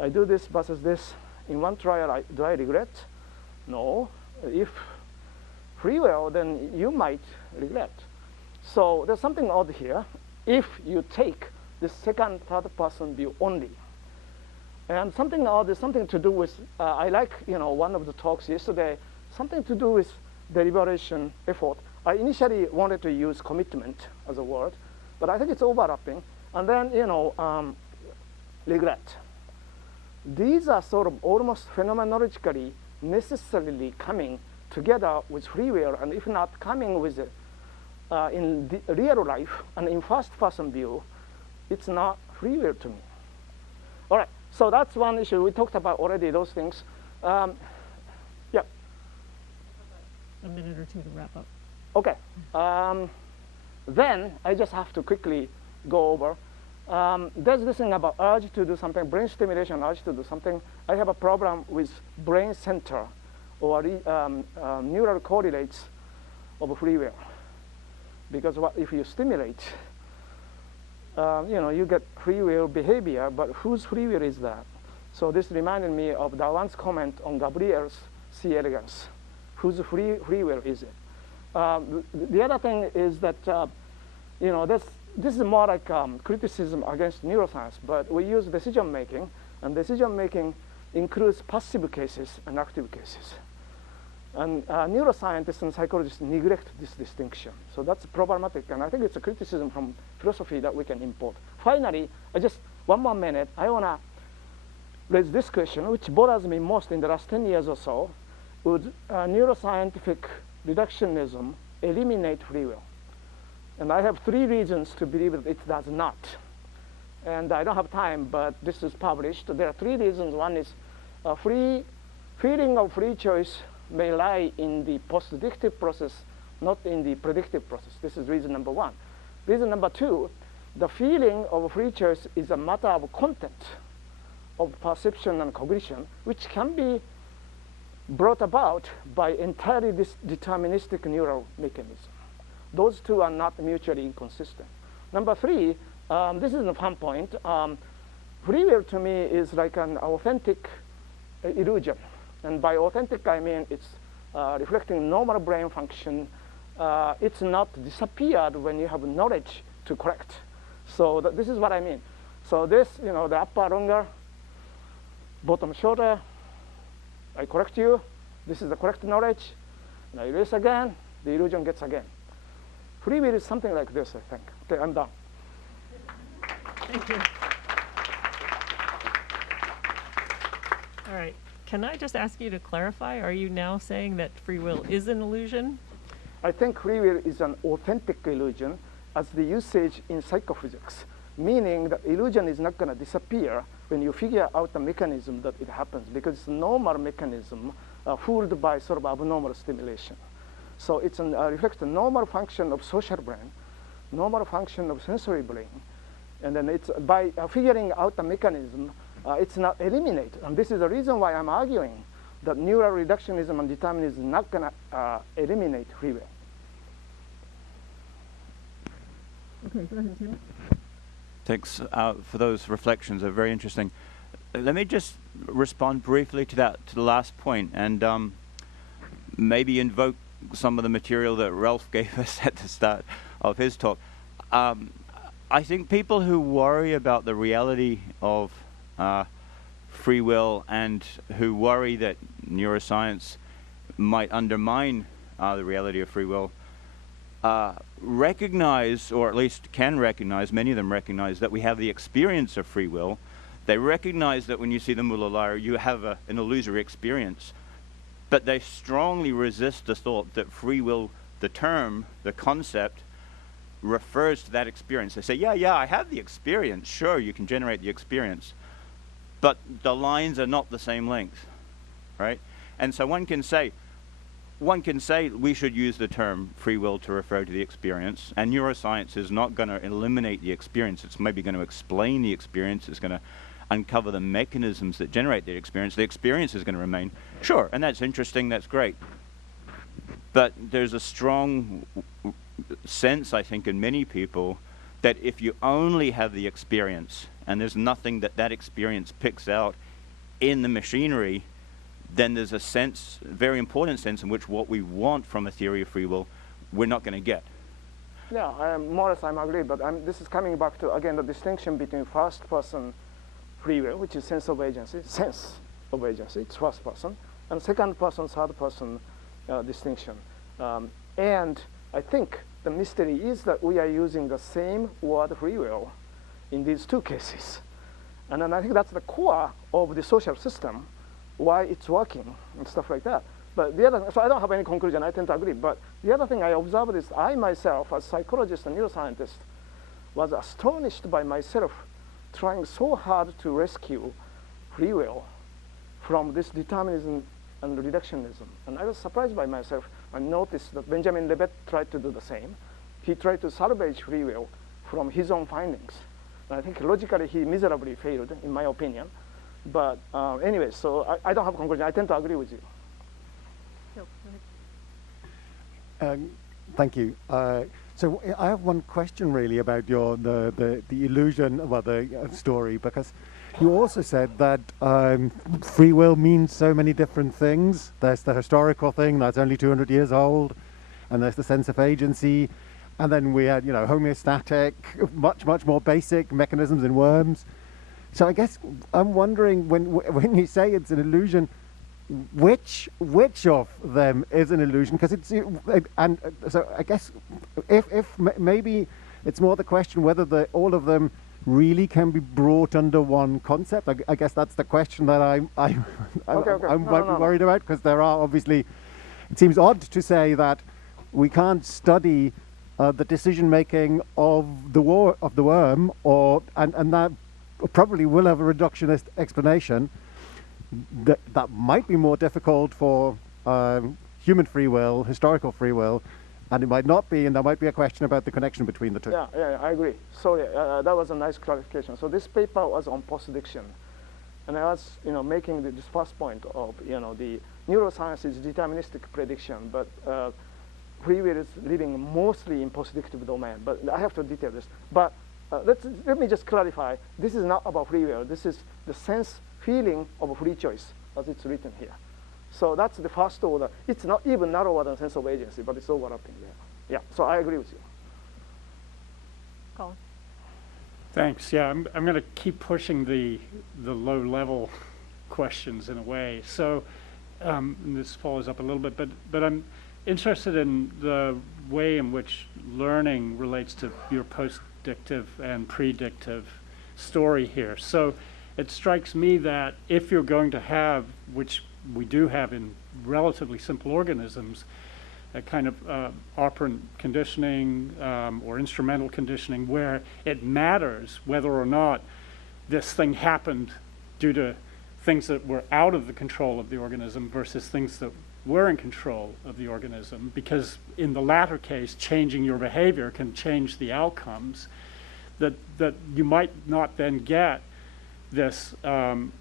I do this versus this. In one trial, do I regret? No. If free will, then you might regret. So there's something odd here if you take the second, third person view only. And something odd is something to do with, I like, one of the talks yesterday, something to do with deliberation effort. I initially wanted to use commitment as a word, but I think it's overlapping. And then, regret. These are sort of almost phenomenologically necessarily coming together with free will, and if not coming with it in the real life and in first-person view, it's not free will to me. All right, so that's one issue. We talked about already those things. Yeah. A minute or two to wrap up. Okay. Then I just have to quickly go over. There's this thing about urge to do something, brain stimulation, urge to do something. I have a problem with brain center or neural correlates of free will. Because if you stimulate, you get free will behavior, but whose free will is that? So this reminded me of Darwin's comment on Gabriel's C. elegans. Whose free will is it? The other thing is that, this is more like criticism against neuroscience, but we use decision making, and decision making includes passive cases and active cases. And neuroscientists and psychologists neglect this distinction. So that's problematic, and I think it's a criticism from philosophy that we can import. Finally, just 1 more minute, I want to raise this question, which bothers me most in the last 10 years or so. Would neuroscientific reductionism eliminate free will? And I have 3 reasons to believe that it does not. And I don't have time, but this is published. There are 3 reasons. One is feeling of free choice may lie in the post-predictive process, not in the predictive process. This is reason number 1. Reason number 2, the feeling of free choice is a matter of content, of perception and cognition, which can be brought about by entirely this deterministic neural mechanism. Those two are not mutually inconsistent. Number 3, this is a fun point. Free will to me is like an authentic illusion. And by authentic, I mean it's reflecting normal brain function. It's not disappeared when you have knowledge to correct. So this is what I mean. So this, the upper longer, bottom shorter, I correct you. This is the correct knowledge. And I erase again. The illusion gets again. Free will is something like this, I think. Okay, I'm done. Thank you. All right. Can I just ask you to clarify? Are you now saying that free will is an illusion? I think free will is an authentic illusion as the usage in psychophysics, meaning that illusion is not going to disappear when you figure out the mechanism that it happens, because it's a normal mechanism fooled by sort of abnormal stimulation. So it's reflects the normal function of social brain, normal function of sensory brain, and then it's by figuring out the mechanism, it's not eliminated. And this is the reason why I'm arguing that neural reductionism and determinism is not going to eliminate free will. Okay, go ahead, Tim. Thanks for those reflections. They're very interesting. let me just respond briefly to that, to the last point, and maybe invoke some of the material that Ralph gave us at the start of his talk. I think people who worry about the reality of free will and who worry that neuroscience might undermine the reality of free will recognize, or at least can recognize, many of them recognize, that we have the experience of free will. They recognize that when you see the Muller lyre, you have an illusory experience. But they strongly resist the thought that free will, the term, the concept, refers to that experience. They say, yeah, I have the experience. Sure, you can generate the experience. But the lines are not the same length, right? And so one can say we should use the term free will to refer to the experience, and neuroscience is not going to eliminate the experience. It's maybe going to explain the experience. It's going to uncover the mechanisms that generate the experience. The experience is going to remain. Sure, and that's interesting, that's great. But there's a strong sense, I think, in many people that if you only have the experience and there's nothing that experience picks out in the machinery, then there's a sense, a very important sense, in which what we want from a theory of free will, we're not going to get. Yeah, more or less I agree, but this is coming back to, again, the distinction between first-person free will, which is sense of agency, it's first person, and second person, third person distinction. And I think the mystery is that we are using the same word free will in these two cases. And then I think that's the core of the social system, why it's working and stuff like that. But the other, so I don't have any conclusion, I tend to agree. But the other thing I observed is I myself, as psychologist and neuroscientist, was astonished by myself trying so hard to rescue free will from this determinism and reductionism. And I was surprised by myself. I noticed that Benjamin Libet tried to do the same. He tried to salvage free will from his own findings. And I think logically he miserably failed, in my opinion. But anyway, so I don't have a conclusion. I tend to agree with you. Thank you. So I have one question really about the illusion, well, the story, because you also said that free will means so many different things. There's the historical thing that's only 200 years old, and there's the sense of agency, and then we had, homeostatic, much more basic mechanisms in worms. So I guess I'm wondering, when you say it's an illusion, which of them is an illusion? Because and so I guess if maybe it's more the question whether all of them really can be brought under one concept. I guess that's the question that I'm worried about, because there are obviously, it seems odd to say that we can't study the decision making of the worm, and that probably will have a reductionist explanation. That might be more difficult for human free will, historical free will, and it might not be, and there might be a question about the connection between the two. Yeah, I agree. Sorry, that was a nice clarification. So this paper was on post-diction, and I was, making this first point of, the neuroscience is deterministic prediction, but free will is living mostly in post-dictive domain. But I have to detail this. But let me just clarify. This is not about free will. This is the feeling of free choice, as it's written here. So that's the first order. It's not even narrower than sense of agency, but it's overlapping there. Yeah, so I agree with you. Colin. Thanks. Yeah, I'm going to keep pushing the low-level questions in a way. So and this follows up a little bit, but I'm interested in the way in which learning relates to your post-dictive and predictive story here. So it strikes me that if you're going to have, which we do have in relatively simple organisms, a kind of operant conditioning or instrumental conditioning where it matters whether or not this thing happened due to things that were out of the control of the organism versus things that were in control of the organism, because in the latter case, changing your behavior can change the outcomes, that you might not then get this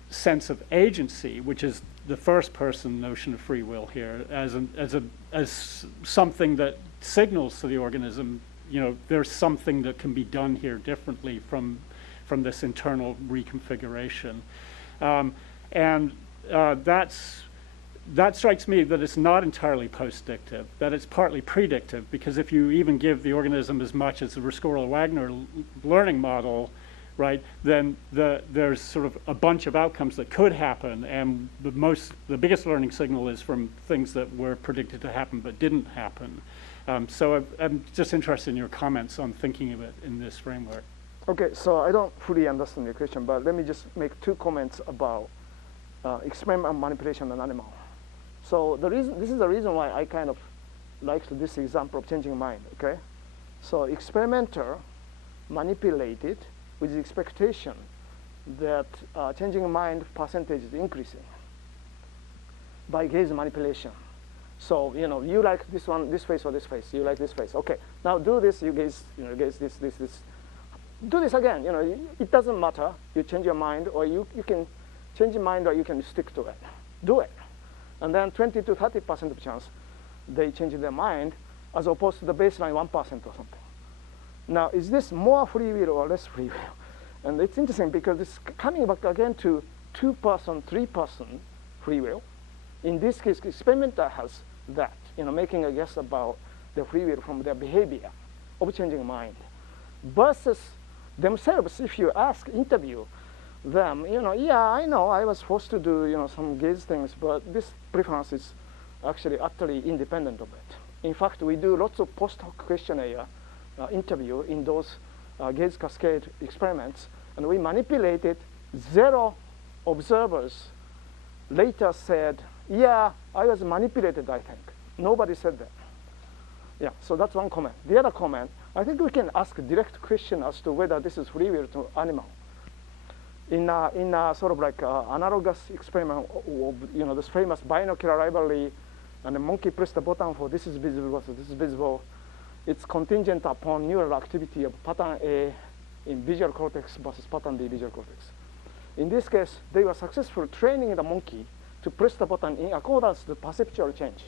sense of agency, which is the first-person notion of free will here, as something that signals to the organism, there's something that can be done here differently from this internal reconfiguration. That strikes me that it's not entirely post-dictive, that it's partly predictive, because if you even give the organism as much as the Rescorla-Wagner learning model, right, then there's sort of a bunch of outcomes that could happen, and the biggest learning signal is from things that were predicted to happen but didn't happen. So I'm just interested in your comments on thinking of it in this framework. Okay, so I don't fully understand your question, but let me just make 2 comments about experiment manipulation and animal. So this is the reason why I kind of like this example of changing mind, okay? So experimenter manipulated with the expectation that changing mind percentage is increasing by gaze manipulation. So, you know, you like this one, this face or this face, you like this face. Okay, now do this, you gaze, gaze this. Do this again, it doesn't matter. You change your mind, or you can change your mind, or you can stick to it. Do it. And then 20 to 30% of chance they change their mind, as opposed to the baseline 1% or something. Now, is this more free will or less free will? And it's interesting because it's coming back again to 2%, 3% free will. In this case, experimenter has that, making a guess about the free will from their behavior of changing mind. Versus themselves, if you interview them, yeah, I know I was forced to do, some gaze things, but this preference is actually utterly independent of it. In fact, we do lots of post hoc questionnaire interview in those gaze cascade experiments, and we manipulated 0 observers later said, yeah, I was manipulated, I think. Nobody said that. Yeah, so that's one comment. The other comment, I think we can ask a direct question as to whether this is free will to animal. In a sort of like analogous experiment of, this famous binocular rivalry, and the monkey pressed the button for this is visible versus this is visible. It's contingent upon neural activity of pattern A in visual cortex versus pattern B visual cortex. In this case, they were successful training the monkey to press the button in accordance to the perceptual change.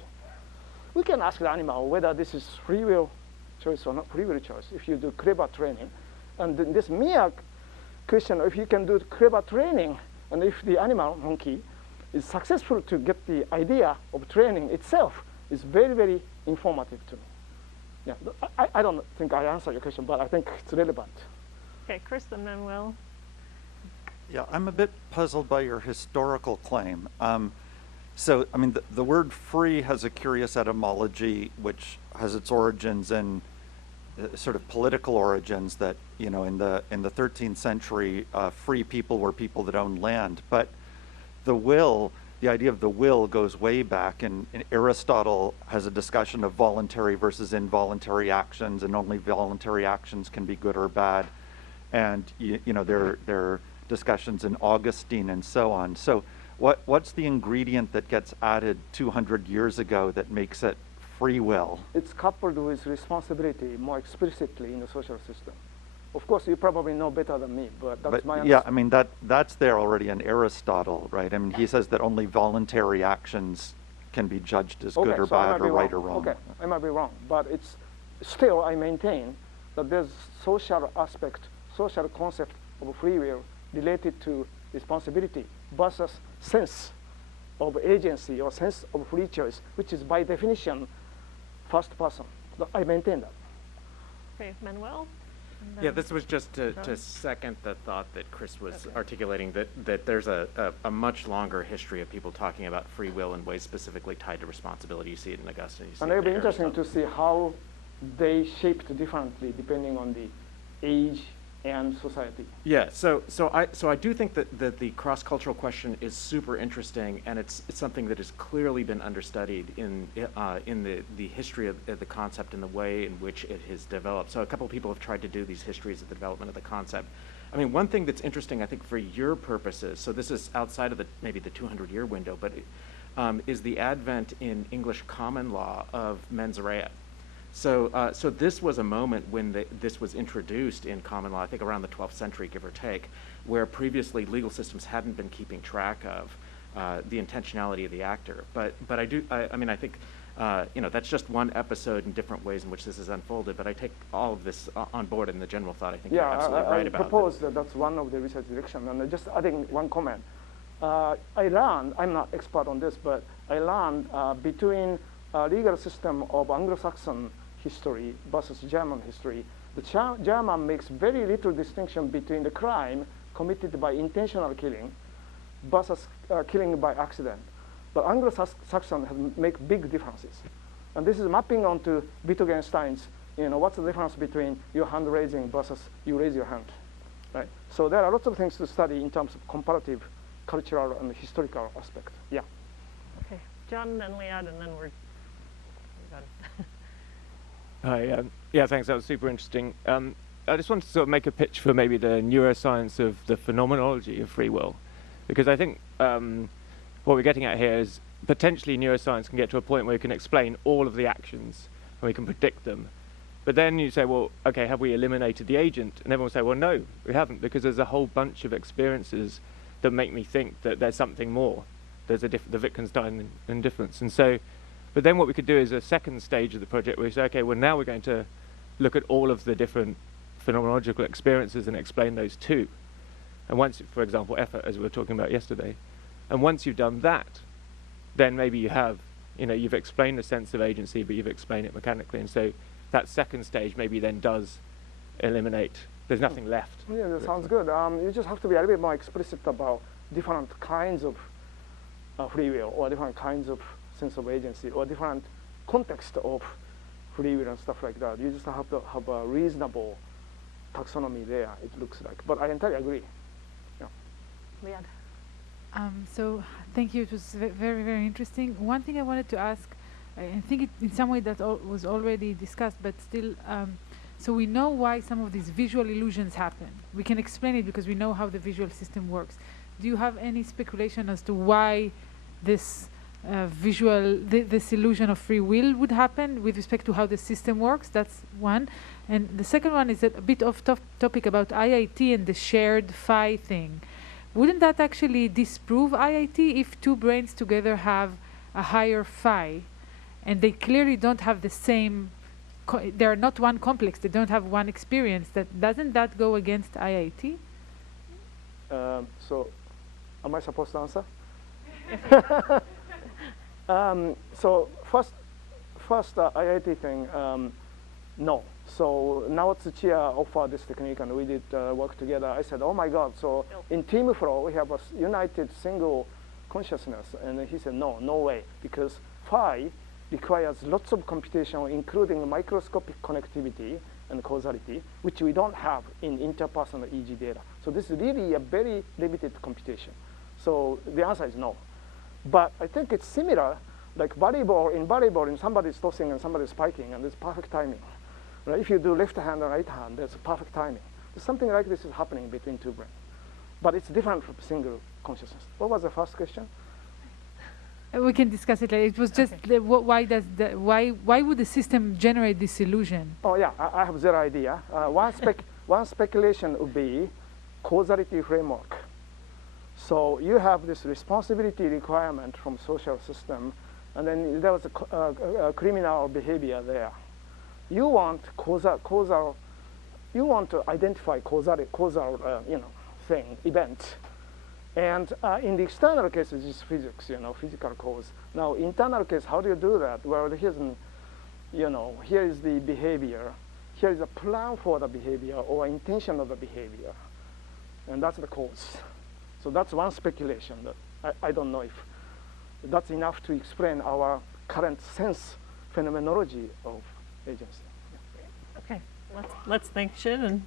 We can ask the animal whether this is free will choice or not free will choice if you do clever training. And this mere question, if you can do clever training, and if the animal, monkey, is successful to get the idea of training itself, is very, very informative to me. Yeah, I don't think I answered your question, but I think it's relevant. Okay, Chris and Manuel. Yeah, I'm a bit puzzled by your historical claim. So, I mean, the word free has a curious etymology, which has its origins in sort of political origins that, in the 13th century, free people were people that owned land. But the idea of the will goes way back, and Aristotle has a discussion of voluntary versus involuntary actions, and only voluntary actions can be good or bad. And, there are discussions in Augustine and so on. So what's the ingredient that gets added 200 years ago that makes it free will? It's coupled with responsibility more explicitly in the social system. Of course, you probably know better than me, but that's my understanding. Yeah, I mean, that's there already in Aristotle, right? I mean, he says that only voluntary actions can be judged as good or bad or right or wrong. Okay, I might be wrong, but it's still, I maintain that there's social aspect, social concept of free will related to responsibility versus sense of agency or sense of free choice, which is by definition first person. I maintain that. Okay, Manuel? Yeah, this was just to second the thought that Chris was articulating, that there's a much longer history of people talking about free will in ways specifically tied to responsibility. You see it in Augustine. And it'll be interesting to see how they shaped differently depending on the age and society. Yeah, so I do think that the cross-cultural question is super interesting, and it's something that has clearly been understudied in the history of the concept and the way in which it has developed. So a couple of people have tried to do these histories of the development of the concept. I mean, one thing that's interesting, I think, for your purposes, so this is outside of maybe the 200-year window, but is the advent in English common law of mens rea. So this was a moment when this was introduced in common law, I think around the 12th century, give or take, where previously legal systems hadn't been keeping track of the intentionality of the actor. But I think that's just one episode in different ways in which this is unfolded. But I take all of this on board in the general thought. I think you're absolutely right about it. I propose that that's one of the research directions. And just adding one comment. I learned, I'm not expert on this, but I learned between legal system of Anglo-Saxon history versus German history, the German makes very little distinction between the crime committed by intentional killing versus killing by accident. But Anglo-Saxon make big differences. And this is mapping onto Wittgenstein's, what's the difference between your hand raising versus you raise your hand, right? So there are lots of things to study in terms of comparative, cultural, and historical aspect. Yeah. Okay, John, then Liad, and then we're done. Hi. Yeah, thanks. That was super interesting. I just wanted to sort of make a pitch for maybe the neuroscience of the phenomenology of free will, because I think what we're getting at here is potentially neuroscience can get to a point where you can explain all of the actions and we can predict them. But then you say, well, okay, have we eliminated the agent? And everyone will say, well, no, we haven't, because there's a whole bunch of experiences that make me think that there's something more. There's the Wittgenstein indifference. And so, but then what we could do is a second stage of the project where we say, okay, well, now we're going to look at all of the different phenomenological experiences and explain those too. And once, for example, effort, as we were talking about yesterday. And once you've done that, then maybe you have, you've explained the sense of agency, but you've explained it mechanically. And so that second stage maybe then does eliminate, there's nothing left. Yeah, that sounds good. You just have to be a little bit more explicit about different kinds of free will, or different kinds of sense of agency, or different context of free will and stuff like that. You just have to have a reasonable taxonomy there, it looks like. But I entirely agree. Yeah. Liad. So thank you. It was very, very interesting. One thing I wanted to ask, I think it, in some way that was already discussed, but still, so we know why some of these visual illusions happen. We can explain it because we know how the visual system works. Do you have any speculation as to why this this illusion of free will would happen with respect to how the system works? That's one. And the second one is a bit off topic about IIT and the shared phi thing. Wouldn't that actually disprove IIT if two brains together have a higher phi, and they clearly don't have the same, they are not one complex, they don't have one experience? Doesn't that go against IIT? So, am I supposed to answer? So first IIT thing, no. So now Tsuchiya offered this technique and we did work together. I said, oh my God, so in team flow we have a united single consciousness. And he said, no, no way, because phi requires lots of computation, including microscopic connectivity and causality, which we don't have in interpersonal EEG data. So this is really a very limited computation. So the answer is no. But I think it's similar, like volleyball, somebody's tossing and somebody's spiking, and there's perfect timing. Right? If you do left hand and right hand, there's perfect timing. Something like this is happening between two brains. But it's different from single consciousness. What was the first question? We can discuss it later. It was just why would the system generate this illusion? Oh yeah, I have zero idea. One speculation would be causality framework. So you have this responsibility requirement from social system, and then there was a criminal behavior there. You want causal, you want to identify causal thing, event. And in the external case, it's just physics, physical cause. Now, internal case, how do you do that? Well, here is the behavior. Here is a plan for the behavior or intention of the behavior. And that's the cause. So that's one speculation. That I don't know if that's enough to explain our current sense phenomenology of agency. Yeah. Okay, let's thank Shin and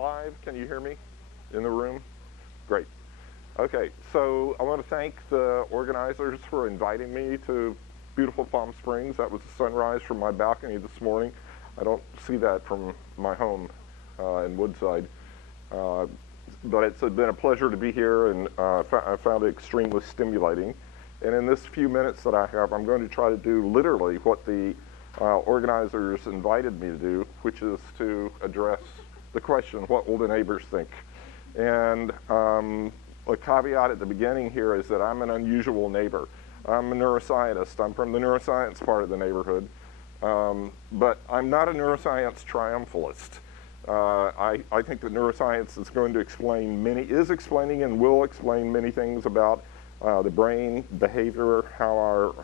live? Can you hear me in the room? Great. Okay, so I want to thank the organizers for inviting me to beautiful Palm Springs. That was the sunrise from my balcony this morning. I don't see that from my home in Woodside. But it's been a pleasure to be here, and I found it extremely stimulating. And in this few minutes that I have, I'm going to try to do literally what the organizers invited me to do, which is to address the question, what will the neighbors think? And a caveat at the beginning here is that I'm an unusual neighbor. I'm a neuroscientist. I'm from the neuroscience part of the neighborhood. But I'm not a neuroscience triumphalist. I think that neuroscience is going to explain is explaining and will explain many things about the brain, behavior, how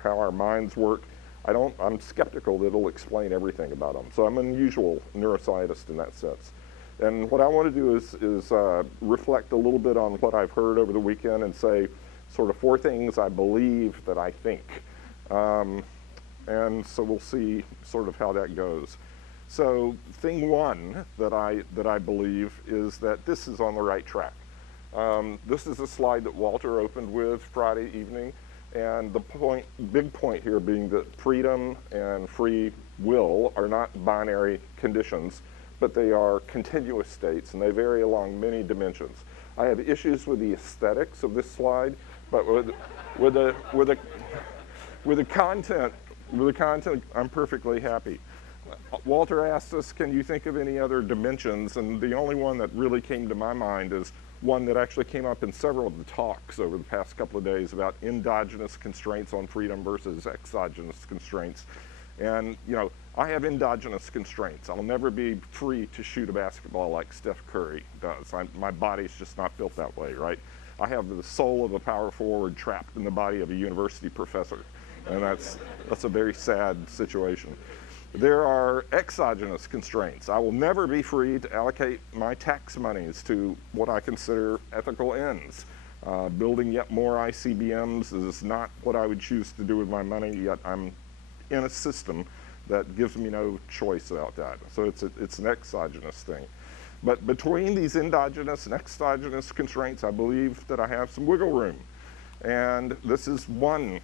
our minds work. I'm skeptical that it'll explain everything about them. So I'm an unusual neuroscientist in that sense. And what I want to do is reflect a little bit on what I've heard over the weekend and say sort of 4 things I believe that I think. And so we'll see sort of how that goes. So thing 1 that I believe is that this is on the right track. This is a slide that Walter opened with Friday evening, and the big point here being that freedom and free will are not binary conditions, but they are continuous states, and they vary along many dimensions. I have issues with the aesthetics of this slide, but with the content, I'm perfectly happy. Walter asked us, can you think of any other dimensions? And the only one that really came to my mind is one that actually came up in several of the talks over the past couple of days about endogenous constraints on freedom versus exogenous constraints. And, you know, I have endogenous constraints. I'll never be free to shoot a basketball like Steph Curry does. My body's just not built that way, right? I have the soul of a power forward trapped in the body of a university professor. And that's a very sad situation. There are exogenous constraints. I will never be free to allocate my tax monies to what I consider ethical ends. Building yet more ICBMs is not what I would choose to do with my money, yet I'm in a system that gives me no choice about that. So it's an exogenous thing. But between these endogenous and exogenous constraints, I believe that I have some wiggle room. And this is one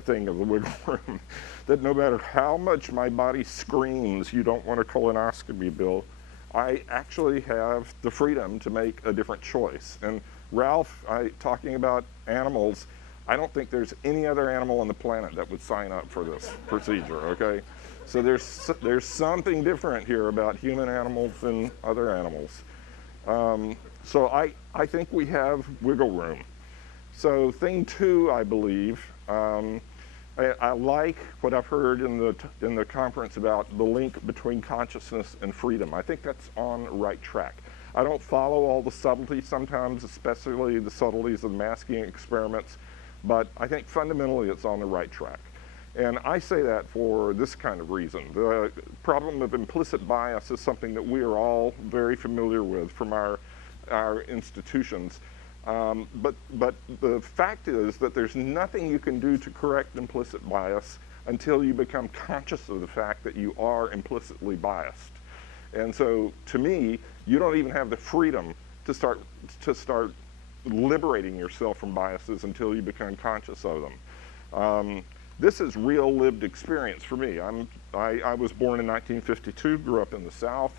thing of the wiggle room, that no matter how much my body screams, you don't want a colonoscopy, Bill, I actually have the freedom to make a different choice. And Ralph, talking about animals, I don't think there's any other animal on the planet that would sign up for this procedure, okay? So there's something different here about human animals and other animals. So I think we have wiggle room. So thing 2, I believe, I like what I've heard in the conference about the link between consciousness and freedom. I think that's on the right track. I don't follow all the subtleties sometimes, especially the subtleties of masking experiments, but I think fundamentally it's on the right track. And I say that for this kind of reason. The problem of implicit bias is something that we are all very familiar with from our institutions. But the fact is that there's nothing you can do to correct implicit bias until you become conscious of the fact that you are implicitly biased. And so, to me, you don't even have the freedom to start liberating yourself from biases until you become conscious of them. This is real lived experience for me. I was born in 1952, grew up in the South.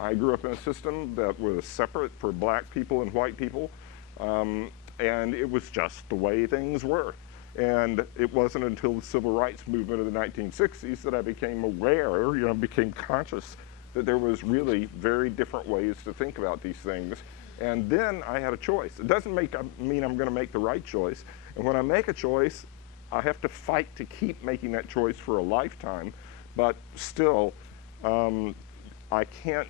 I grew up in a system that was separate for black people and white people. And it was just the way things were. And it wasn't until the civil rights movement of the 1960s that I became aware, became conscious that there was really very different ways to think about these things. And then I had a choice. It doesn't mean I'm going to make the right choice. And when I make a choice, I have to fight to keep making that choice for a lifetime. But still, I can't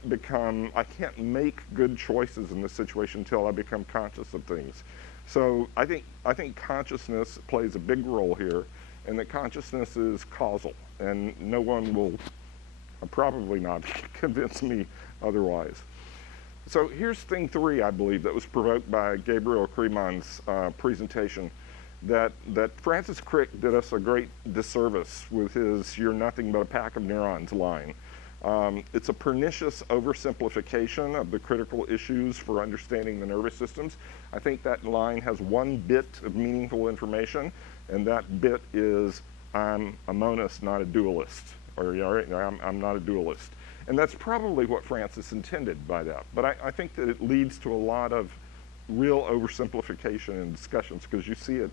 make good choices in this situation until I become conscious of things. So I think consciousness plays a big role here, and that consciousness is causal, and no one will probably not convince me otherwise. So here's thing 3, I believe, that was provoked by Gabriel Kreemann's presentation, that Francis Crick did us a great disservice with his "you're nothing but a pack of neurons" line. It's a pernicious oversimplification of the critical issues for understanding the nervous systems. I think that line has one bit of meaningful information, and that bit is, I'm a monist, not a dualist. Or, all right, I'm not a dualist. And that's probably what Francis intended by that. But I think that it leads to a lot of real oversimplification in discussions, because you see it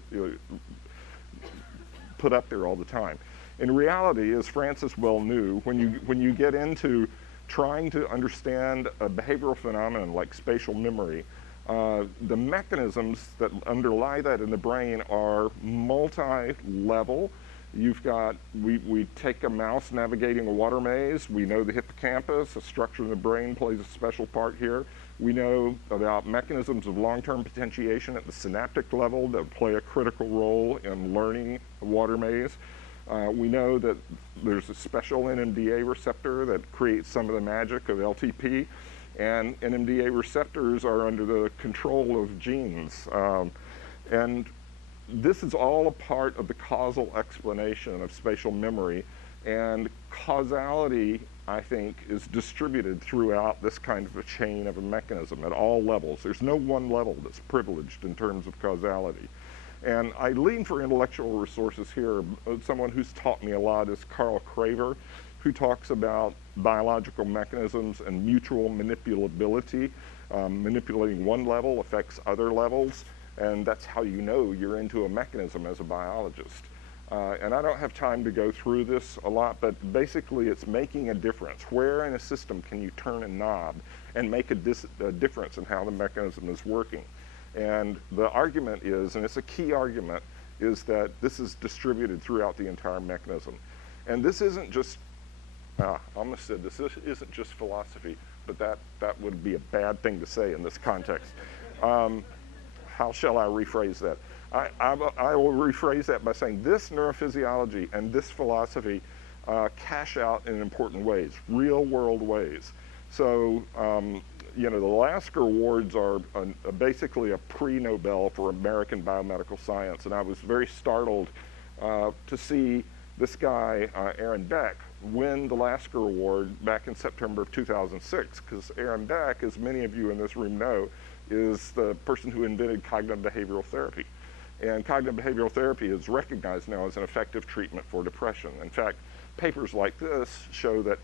put up there all the time. In reality, as Francis well knew, when you get into trying to understand a behavioral phenomenon like spatial memory, the mechanisms that underlie that in the brain are multi-level. You've got, we take a mouse navigating a water maze. We know the hippocampus, a structure in the brain, plays a special part here. We know about mechanisms of long-term potentiation at the synaptic level that play a critical role in learning a water maze. We know that there's a special NMDA receptor that creates some of the magic of LTP, and NMDA receptors are under the control of genes. And this is all a part of the causal explanation of spatial memory, and causality, I think, is distributed throughout this kind of a chain of a mechanism at all levels. There's no one level that's privileged in terms of causality. And I lean for intellectual resources here. Someone who's taught me a lot is Carl Craver, who talks about biological mechanisms and mutual manipulability. Manipulating one level affects other levels, and that's how you know you're into a mechanism as a biologist. And I don't have time to go through this a lot, but basically it's making a difference. Where in a system can you turn a knob and make a difference in how the mechanism is working? And the argument is, and it's a key argument, is that this is distributed throughout the entire mechanism. And this isn't just, I almost said this isn't just philosophy, but that would be a bad thing to say in this context. How shall I rephrase that? I will rephrase that by saying this neurophysiology and this philosophy cash out in important ways, real world ways. So, you know, the Lasker Awards are basically a pre-Nobel for American biomedical science, and I was very startled to see this guy, Aaron Beck, win the Lasker Award back in September of 2006, because Aaron Beck, as many of you in this room know, is the person who invented cognitive behavioral therapy. And cognitive behavioral therapy is recognized now as an effective treatment for depression. In fact, papers like this show that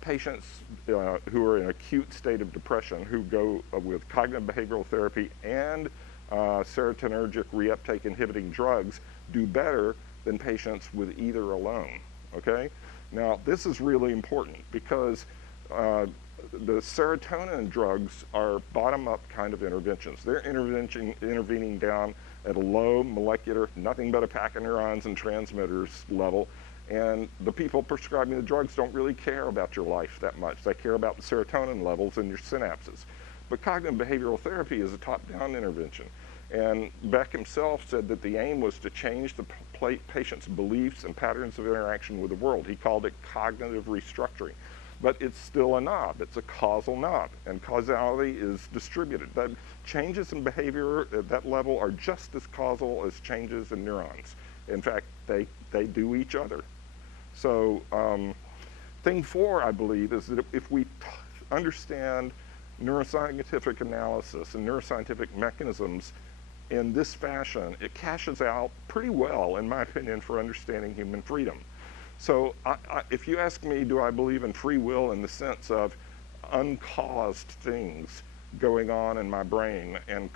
patients who are in acute state of depression who go with cognitive behavioral therapy and serotonergic reuptake inhibiting drugs do better than patients with either alone, okay? Now, this is really important because the serotonin drugs are bottom-up kind of interventions. They're intervening down at a low molecular, nothing but a pack of neurons and transmitters level, and the people prescribing the drugs don't really care about your life that much. They care about the serotonin levels in your synapses. But cognitive behavioral therapy is a top-down intervention. And Beck himself said that the aim was to change the patient's beliefs and patterns of interaction with the world. He called it cognitive restructuring. But it's still a knob. It's a causal knob, and causality is distributed. That changes in behavior at that level are just as causal as changes in neurons. In fact, they do each other. So thing 4, I believe, is that if we understand neuroscientific analysis and neuroscientific mechanisms in this fashion, it cashes out pretty well, in my opinion, for understanding human freedom. So if you ask me, do I believe in free will in the sense of uncaused things going on in my brain and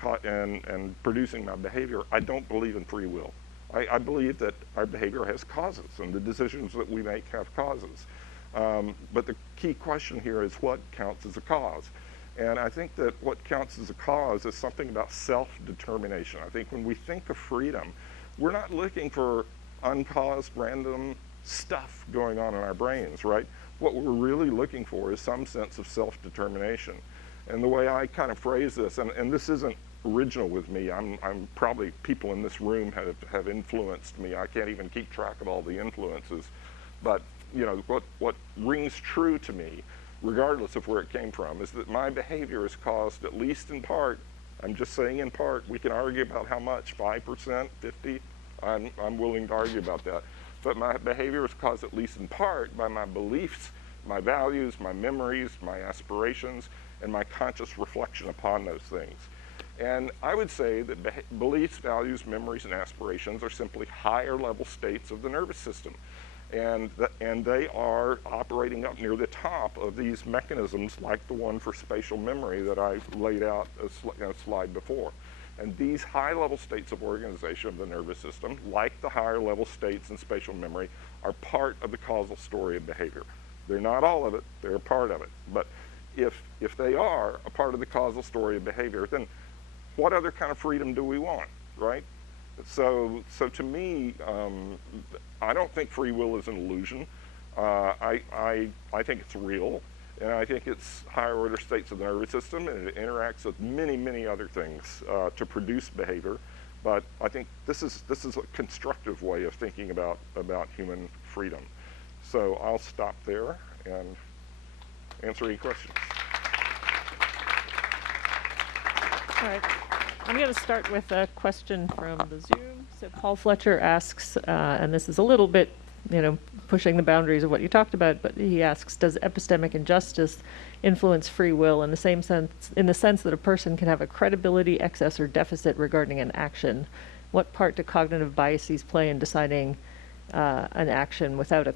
producing my behavior, I don't believe in free will. I believe that our behavior has causes, and the decisions that we make have causes. But the key question here is what counts as a cause? And I think that what counts as a cause is something about self-determination. I think when we think of freedom, we're not looking for uncaused, random stuff going on in our brains, right? What we're really looking for is some sense of self-determination. And the way I kind of phrase this, and this isn't original with me, I'm probably, people in this room have influenced me. I can't even keep track of all the influences. But, you know, what rings true to me, regardless of where it came from, is that my behavior is caused, at least in part, I'm just saying in part, we can argue about how much, 5%, 50%, I'm willing to argue about that. But my behavior is caused, at least in part, by my beliefs my values, my memories, my aspirations, and my conscious reflection upon those things. And I would say that beliefs, values, memories, and aspirations are simply higher level states of the nervous system. And they are operating up near the top of these mechanisms like the one for spatial memory that I laid out in a slide before. And these high level states of organization of the nervous system, like the higher level states in spatial memory, are part of the causal story of behavior. They're not all of it, they're a part of it. But if they are a part of the causal story of behavior, then what other kind of freedom do we want, right? So to me, I don't think free will is an illusion. I think it's real, and I think it's higher order states of the nervous system, and it interacts with many, many other things to produce behavior. But I think this is a constructive way of thinking about human freedom. So I'll stop there and answer any questions. All right. I'm going to start with a question from the Zoom. So Paul Fletcher asks, and this is a little bit, pushing the boundaries of what you talked about, but he asks, does epistemic injustice influence free will in the sense that a person can have a credibility excess or deficit regarding an action? What part do cognitive biases play in deciding an action without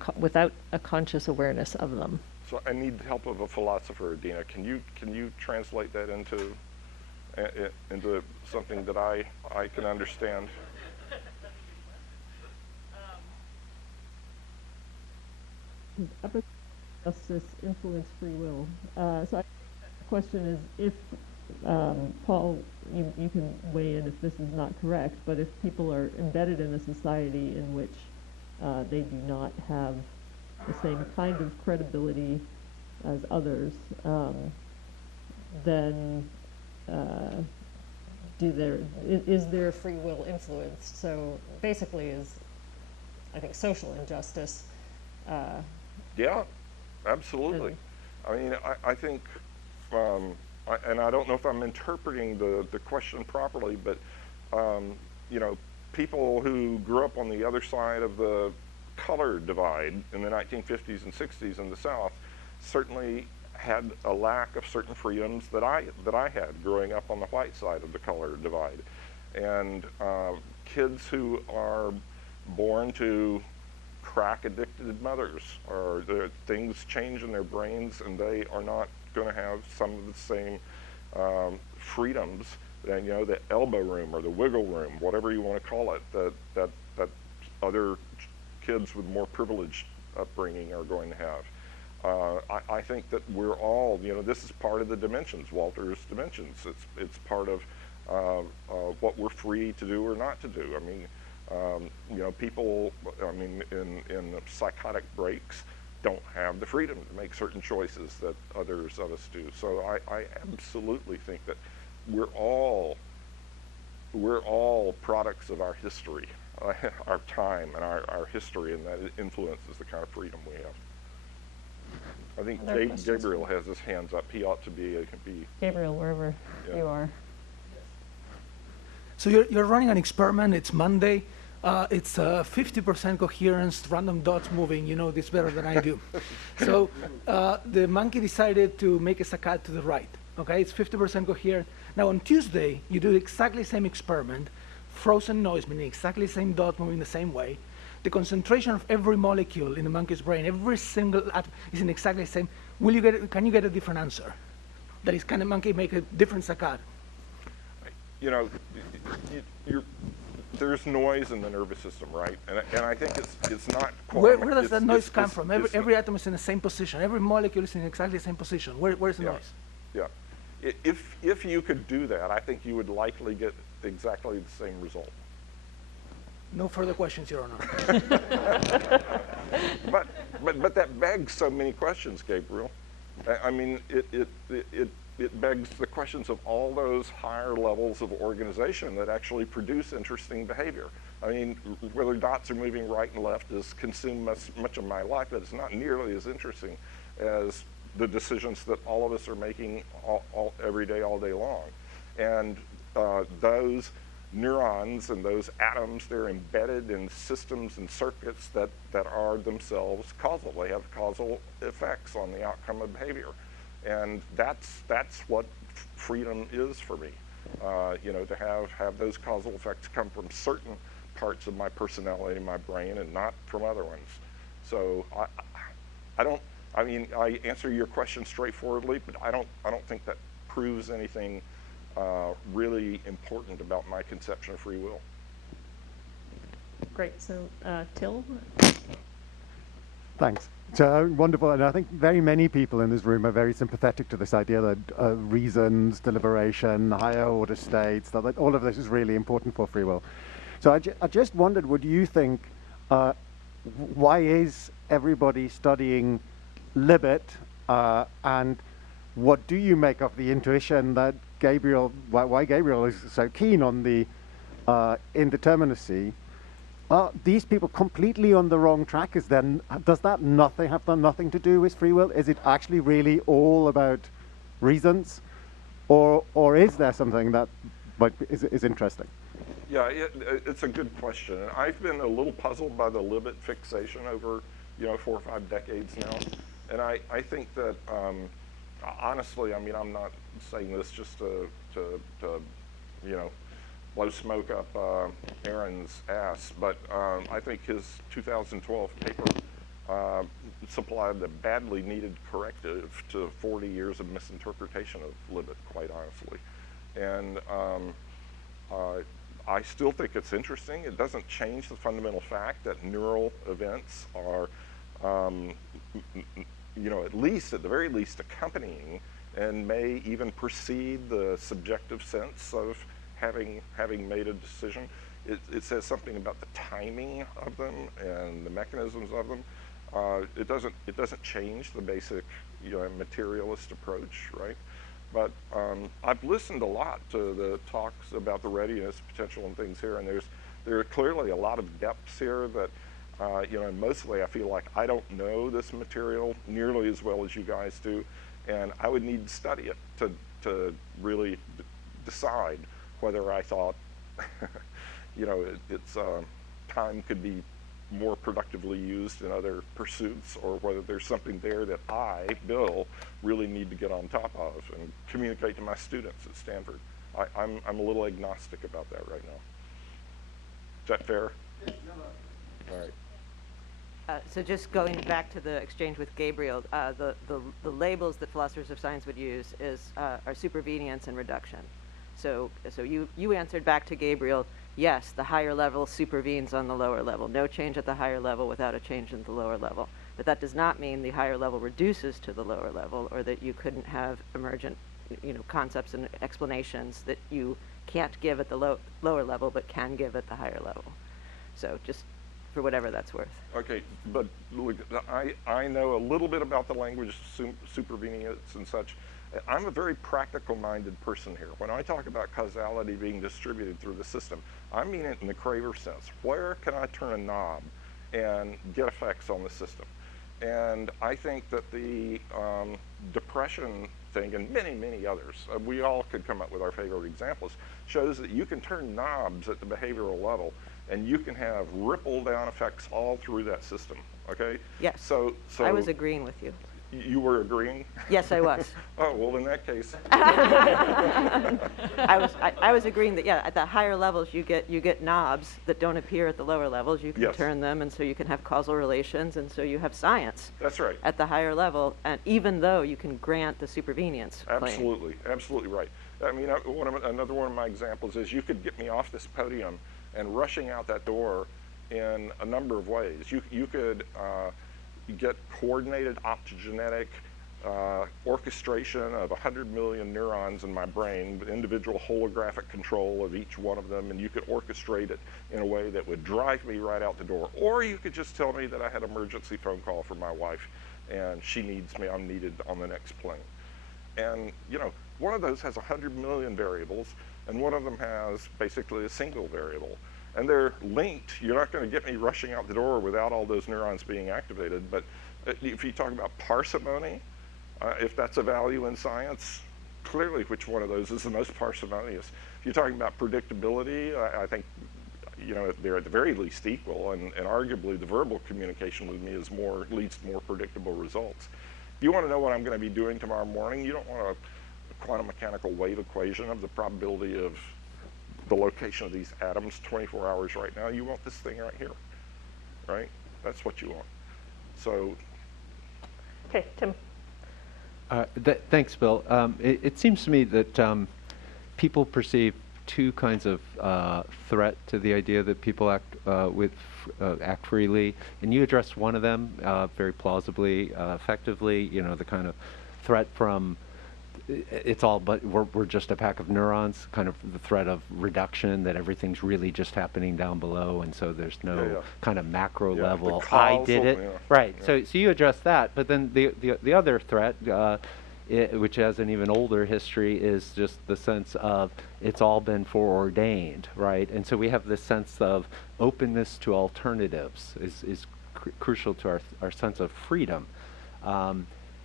a conscious awareness of them? So I need the help of a philosopher, Adina. Can you translate that into something that I can understand? Justice influence free will. So the question is, if Paul, you can weigh in if this is not correct, but if people are embedded in a society in which they do not have the same kind of credibility as others, then is there free will influenced? So basically is, I think, social injustice. Yeah, absolutely. I mean, I think, and I don't know if I'm interpreting the question properly, but people who grew up on the other side of the color divide in the 1950s and 60s in the South certainly had a lack of certain freedoms that I had growing up on the white side of the color divide. And kids who are born to crack addicted mothers, or things change in their brains and they are not going to have some of the same freedoms that, the elbow room or the wiggle room, whatever you want to call it, that other kids with more privileged upbringing are going to have. I think that we're all, this is part of the dimensions, Walter's dimensions. It's part of what we're free to do or not to do. I mean, people, in psychotic breaks don't have the freedom to make certain choices that others of us do. So I absolutely think that we're all products of our history, our time and our history, and that influences the kind of freedom we have. I think Gabriel has his hands up. He ought to be Gabriel, wherever you are. So you're running an experiment. It's Monday. It's 50% coherence, random dots moving. You know this better than I do. So the monkey decided to make a saccade to the right. Okay, it's 50% coherent. Now on Tuesday, you do exactly the same experiment, frozen noise, meaning exactly the same dot moving the same way. The concentration of every molecule in the monkey's brain, every single atom is in exactly the same. Can you get a different answer? That is, can a monkey make a different saccade? There's noise in the nervous system, right? And I think it's not quite. Where does that noise come from? Every atom is in the same position. Every molecule is in exactly the same position. Where's the noise? Yeah. If you could do that, I think you would likely get exactly the same result. No further questions, Your Honor. But that begs so many questions, Gabriel. I mean, it begs the questions of all those higher levels of organization that actually produce interesting behavior. I mean, whether dots are moving right and left has consumed much of my life, but it's not nearly as interesting as the decisions that all of us are making every day, all day long. And those neurons and those atoms, they're embedded in systems and circuits that are themselves causal. They have causal effects on the outcome of behavior. And that's what freedom is for me. You know, to have those causal effects come from certain parts of my personality, my brain, and not from other ones. So I mean, I answer your question straightforwardly, but I don't think that proves anything really important about my conception of free will. Great. So, Till? Thanks. So wonderful, and I think very many people in this room are very sympathetic to this idea that reasons, deliberation, higher order states, that all of this is really important for free will. So I just wondered, would you think, why is everybody studying Libet, and what do you make of the intuition that why Gabriel is so keen on the indeterminacy? Are these people completely on the wrong track? Does that have nothing to do with free will? Is it actually really all about reasons, or is there something that is interesting? Yeah, it's a good question. And I've been a little puzzled by the Libet fixation over 4 or 5 decades now, and I think that honestly, I mean, I'm not saying this just to blow smoke up Aaron's ass, but I think his 2012 paper supplied a badly needed corrective to 40 years of misinterpretation of Libet, quite honestly. And I still think it's interesting. It doesn't change the fundamental fact that neural events are, at the very least, accompanying and may even precede the subjective sense of having made a decision. It says something about the timing of them and the mechanisms of them. It doesn't change the basic materialist approach, right? But I've listened a lot to the talks about the readiness potential and things here, and there are clearly a lot of depths here that and mostly I feel like I don't know this material nearly as well as you guys do, and I would need to study it to really decide whether I thought, it's time could be more productively used in other pursuits, or whether there's something there that I, Bill, really need to get on top of and communicate to my students at Stanford. I'm a little agnostic about that right now. Is that fair? All right. So just going back to the exchange with Gabriel, the labels that philosophers of science would use are supervenience and reduction. So you answered back to Gabriel, yes, the higher level supervenes on the lower level. No change at the higher level without a change in the lower level. But that does not mean the higher level reduces to the lower level, or that you couldn't have emergent, concepts and explanations that you can't give at the lower level, but can give at the higher level. So just for whatever that's worth. Okay, but look, I know a little bit about the language supervenience and such. I'm a very practical-minded person here. When I talk about causality being distributed through the system, I mean it in the Craver sense. Where can I turn a knob and get effects on the system? And I think that the depression thing, and many, many others, we all could come up with our favorite examples, shows that you can turn knobs at the behavioral level, and you can have ripple-down effects all through that system, okay? Yes, so I was agreeing with you. You were agreeing? Yes, I was. Oh, well, in that case. I was agreeing that, yeah, at the higher levels you get knobs that don't appear at the lower levels. You can turn them, and so you can have causal relations, and so you have science. That's right. At the higher level, and even though you can grant the supervenience claim. Absolutely, absolutely right. I mean, another one of my examples is you could get me off this podium and rushing out that door in a number of ways. You could get coordinated optogenetic orchestration of 100 million neurons in my brain with individual holographic control of each one of them, and you could orchestrate it in a way that would drive me right out the door. Or you could just tell me that I had an emergency phone call from my wife and she needs me, I'm needed on the next plane. And one of those has 100 million variables, and one of them has basically a single variable. And they're linked. You're not going to get me rushing out the door without all those neurons being activated. But if you talk about parsimony, if that's a value in science, clearly which one of those is the most parsimonious? If you're talking about predictability, I think, you know, they're at the very least equal, and arguably the verbal communication with me is leads to more predictable results. If you want to know what I'm going to be doing tomorrow morning, you don't want a quantum mechanical wave equation of the probability of the location of these atoms 24 hours right now. You want this thing right here, right? That's what you want. So. Okay, Tim. Thanks, Bill. It seems to me that people perceive two kinds of threat to the idea that people act freely, and you addressed one of them very plausibly, effectively. You know, the kind of threat from it's all but we're just a pack of neurons, kind of the threat of reduction, that everything's really just happening down below, and so there's no kind of macro level I did it right. So you addressed that, but then the other threat, which has an even older history, is just the sense of it's all been foreordained, right? And so we have this sense of openness to alternatives is crucial to our sense of freedom.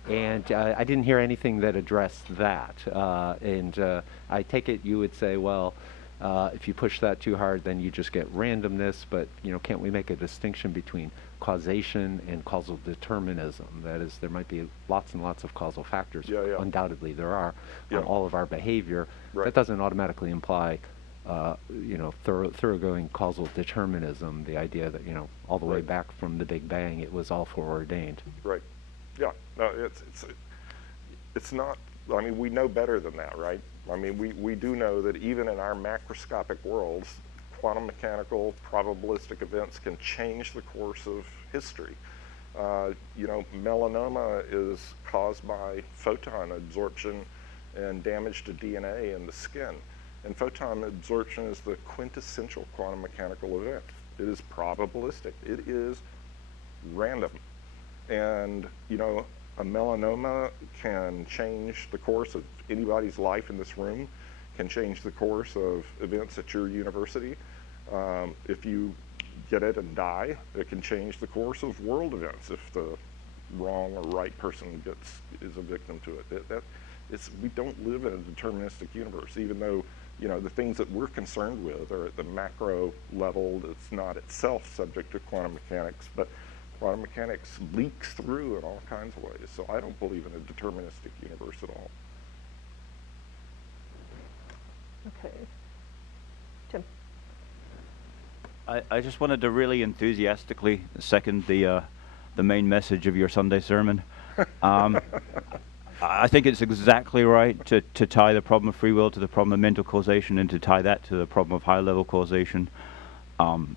And I didn't hear anything that addressed that. I take it you would say, well, if you push that too hard, then you just get randomness. But you know, can't we make a distinction between causation and causal determinism? That is, there might be lots and lots of causal factors. Undoubtedly, there are on all of our behavior. That doesn't automatically imply, you know, thoroughgoing causal determinism. The idea that, you know, all the way back from the Big Bang, it was all foreordained. Right. Yeah, no, it's not, I mean, we know better than that, right? I mean, we do know that even in our macroscopic worlds, quantum mechanical probabilistic events can change the course of history. You know, melanoma is caused by photon absorption and damage to DNA in the skin. And photon absorption is the quintessential quantum mechanical event. It is probabilistic. It is random. And, you know, a melanoma can change the course of anybody's life in this room, can change the course of events at your university. If you get it and die, it can change the course of world events if the wrong or right person is a victim to it. We don't live in a deterministic universe, even though, you know, the things that we're concerned with are at the macro level. It's not itself subject to quantum mechanics, but quantum mechanics leaks through in all kinds of ways. So I don't believe in a deterministic universe at all. Okay. Tim. I just wanted to really enthusiastically second the main message of your Sunday sermon. I think it's exactly right to tie the problem of free will to the problem of mental causation, and to tie that to the problem of high-level causation. And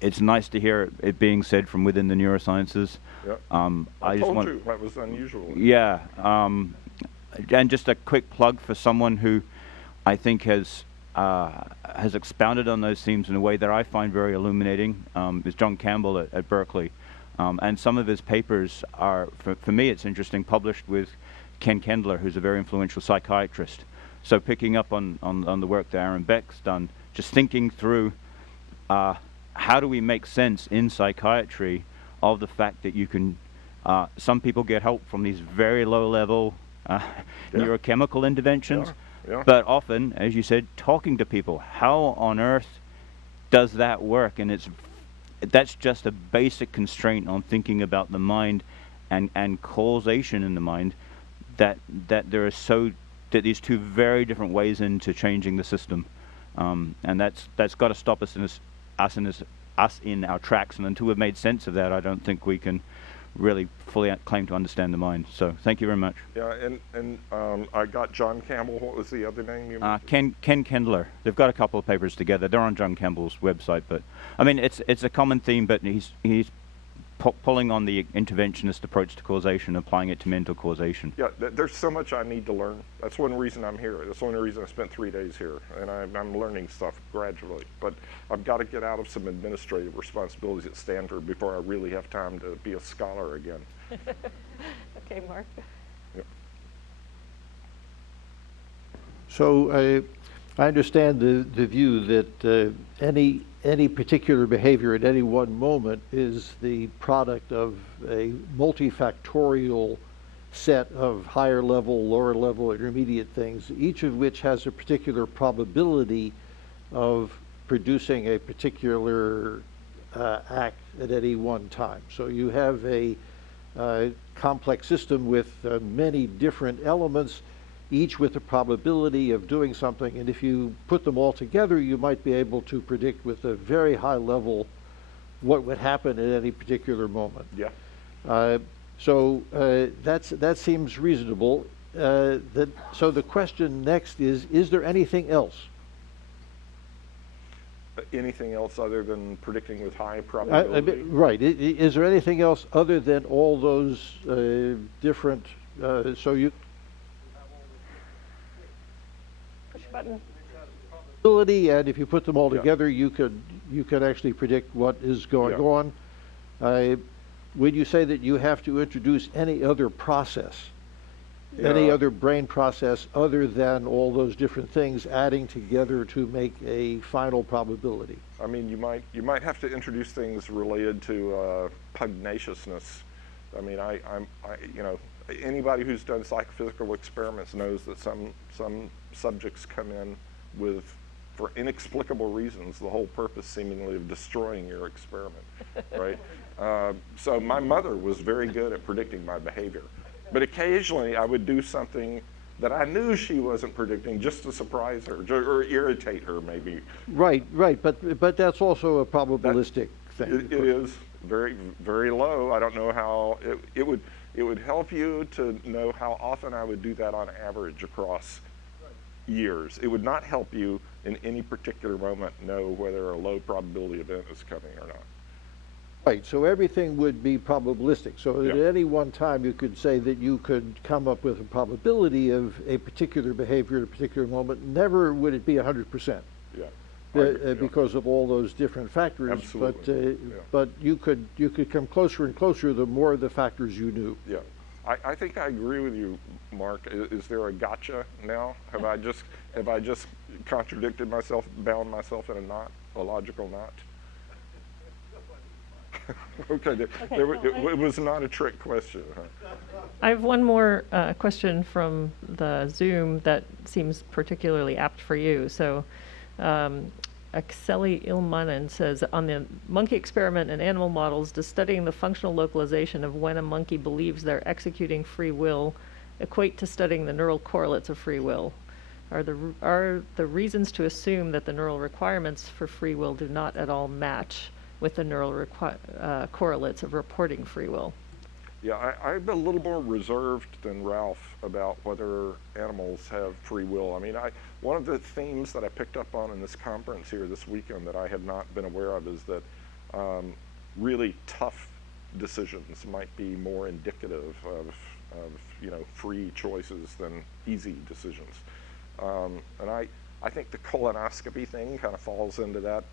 it's nice to hear it being said from within the neurosciences. I told you that was unusual. Yeah, and just a quick plug for someone who I think has expounded on those themes in a way that I find very illuminating, is John Campbell at Berkeley. And some of his papers are, for me it's interesting, published with Ken Kendler, who's a very influential psychiatrist. So picking up on the work that Aaron Beck's done, just thinking through how do we make sense in psychiatry of the fact that you can, some people get help from these very low-level neurochemical interventions, but often, as you said, talking to people. How on earth does that work? And that's just a basic constraint on thinking about the mind and causation in the mind, that these two very different ways into changing the system, and that's got to stop us in our tracks. And until we've made sense of that, I don't think we can really fully claim to understand the mind. So thank you very much. Yeah, and I got John Campbell. What was the other name you mentioned? Ken Kendler. They've got a couple of papers together. They're on John Campbell's website, but I mean it's a common theme. But he's pulling on the interventionist approach to causation, applying it to mental causation. Yeah, there's so much I need to learn. That's one reason I'm here. That's the only reason I spent 3 days here, and I'm learning stuff gradually. But I've got to get out of some administrative responsibilities at Stanford before I really have time to be a scholar again. Okay, Mark. Yep. So I understand the view that any particular behavior at any one moment is the product of a multifactorial set of higher level, lower level, intermediate things, each of which has a particular probability of producing a particular act at any one time. So you have a complex system with many different elements, each with a probability of doing something, and if you put them all together, you might be able to predict with a very high level what would happen at any particular moment. Yeah. So that seems reasonable. So the question next is there anything else? Anything else other than predicting with high probability? Right. Is there anything else other than all those different, so you push button. And if you put them all together, you could actually predict what is going on. Would you say that you have to introduce any other process, any other brain process other than all those different things adding together to make a final probability? I mean, you might have to introduce things related to pugnaciousness. I mean, you know, anybody who's done psychophysical experiments knows that some subjects come in with, for inexplicable reasons, the whole purpose seemingly of destroying your experiment, right? So my mother was very good at predicting my behavior. But occasionally I would do something that I knew she wasn't predicting just to surprise her or irritate her maybe. Right. But that's also a probabilistic thing. It is very, very low. I don't know how, it would help you to know how often I would do that on average across years. It would not help you in any particular moment know whether a low probability event is coming or not. Right, so everything would be probabilistic. So at any one time you could say that you could come up with a probability of a particular behavior at a particular moment. Never would it be 100%. Because of all those different factors. Absolutely. But you could come closer and closer the more the factors you knew. Yeah. I think I agree with you, Mark. Is there a gotcha now? Have I just contradicted myself, bound myself in a knot, a logical knot? Okay, it was not a trick question. Huh? I have one more question from the Zoom that seems particularly apt for you. So Akseli Ilmanen says, on the monkey experiment and animal models, does studying the functional localization of when a monkey believes they're executing free will equate to studying the neural correlates of free will? Are the reasons to assume that the neural requirements for free will do not at all match with the neural correlates of reporting free will? Yeah, I'm a little more reserved than Ralph about whether animals have free will. I mean, one of the themes that I picked up on in this conference here this weekend that I had not been aware of is that really tough decisions might be more indicative of you know, free choices than easy decisions. And I think the colonoscopy thing kind of falls into that.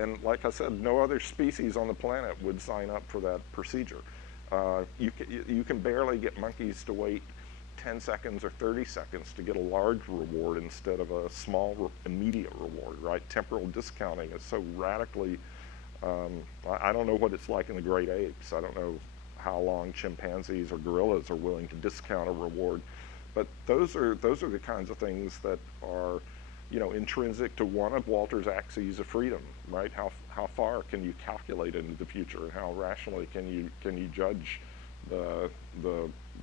And like I said, no other species on the planet would sign up for that procedure. You can barely get monkeys to wait 10 seconds or 30 seconds to get a large reward instead of a small immediate reward, right? Temporal discounting is so radically, I don't know what it's like in the great apes. I don't know how long chimpanzees or gorillas are willing to discount a reward. But those are the kinds of things that are, you know, intrinsic to one of Walter's axes of freedom, right? How far can you calculate into the future, and how rationally can you judge the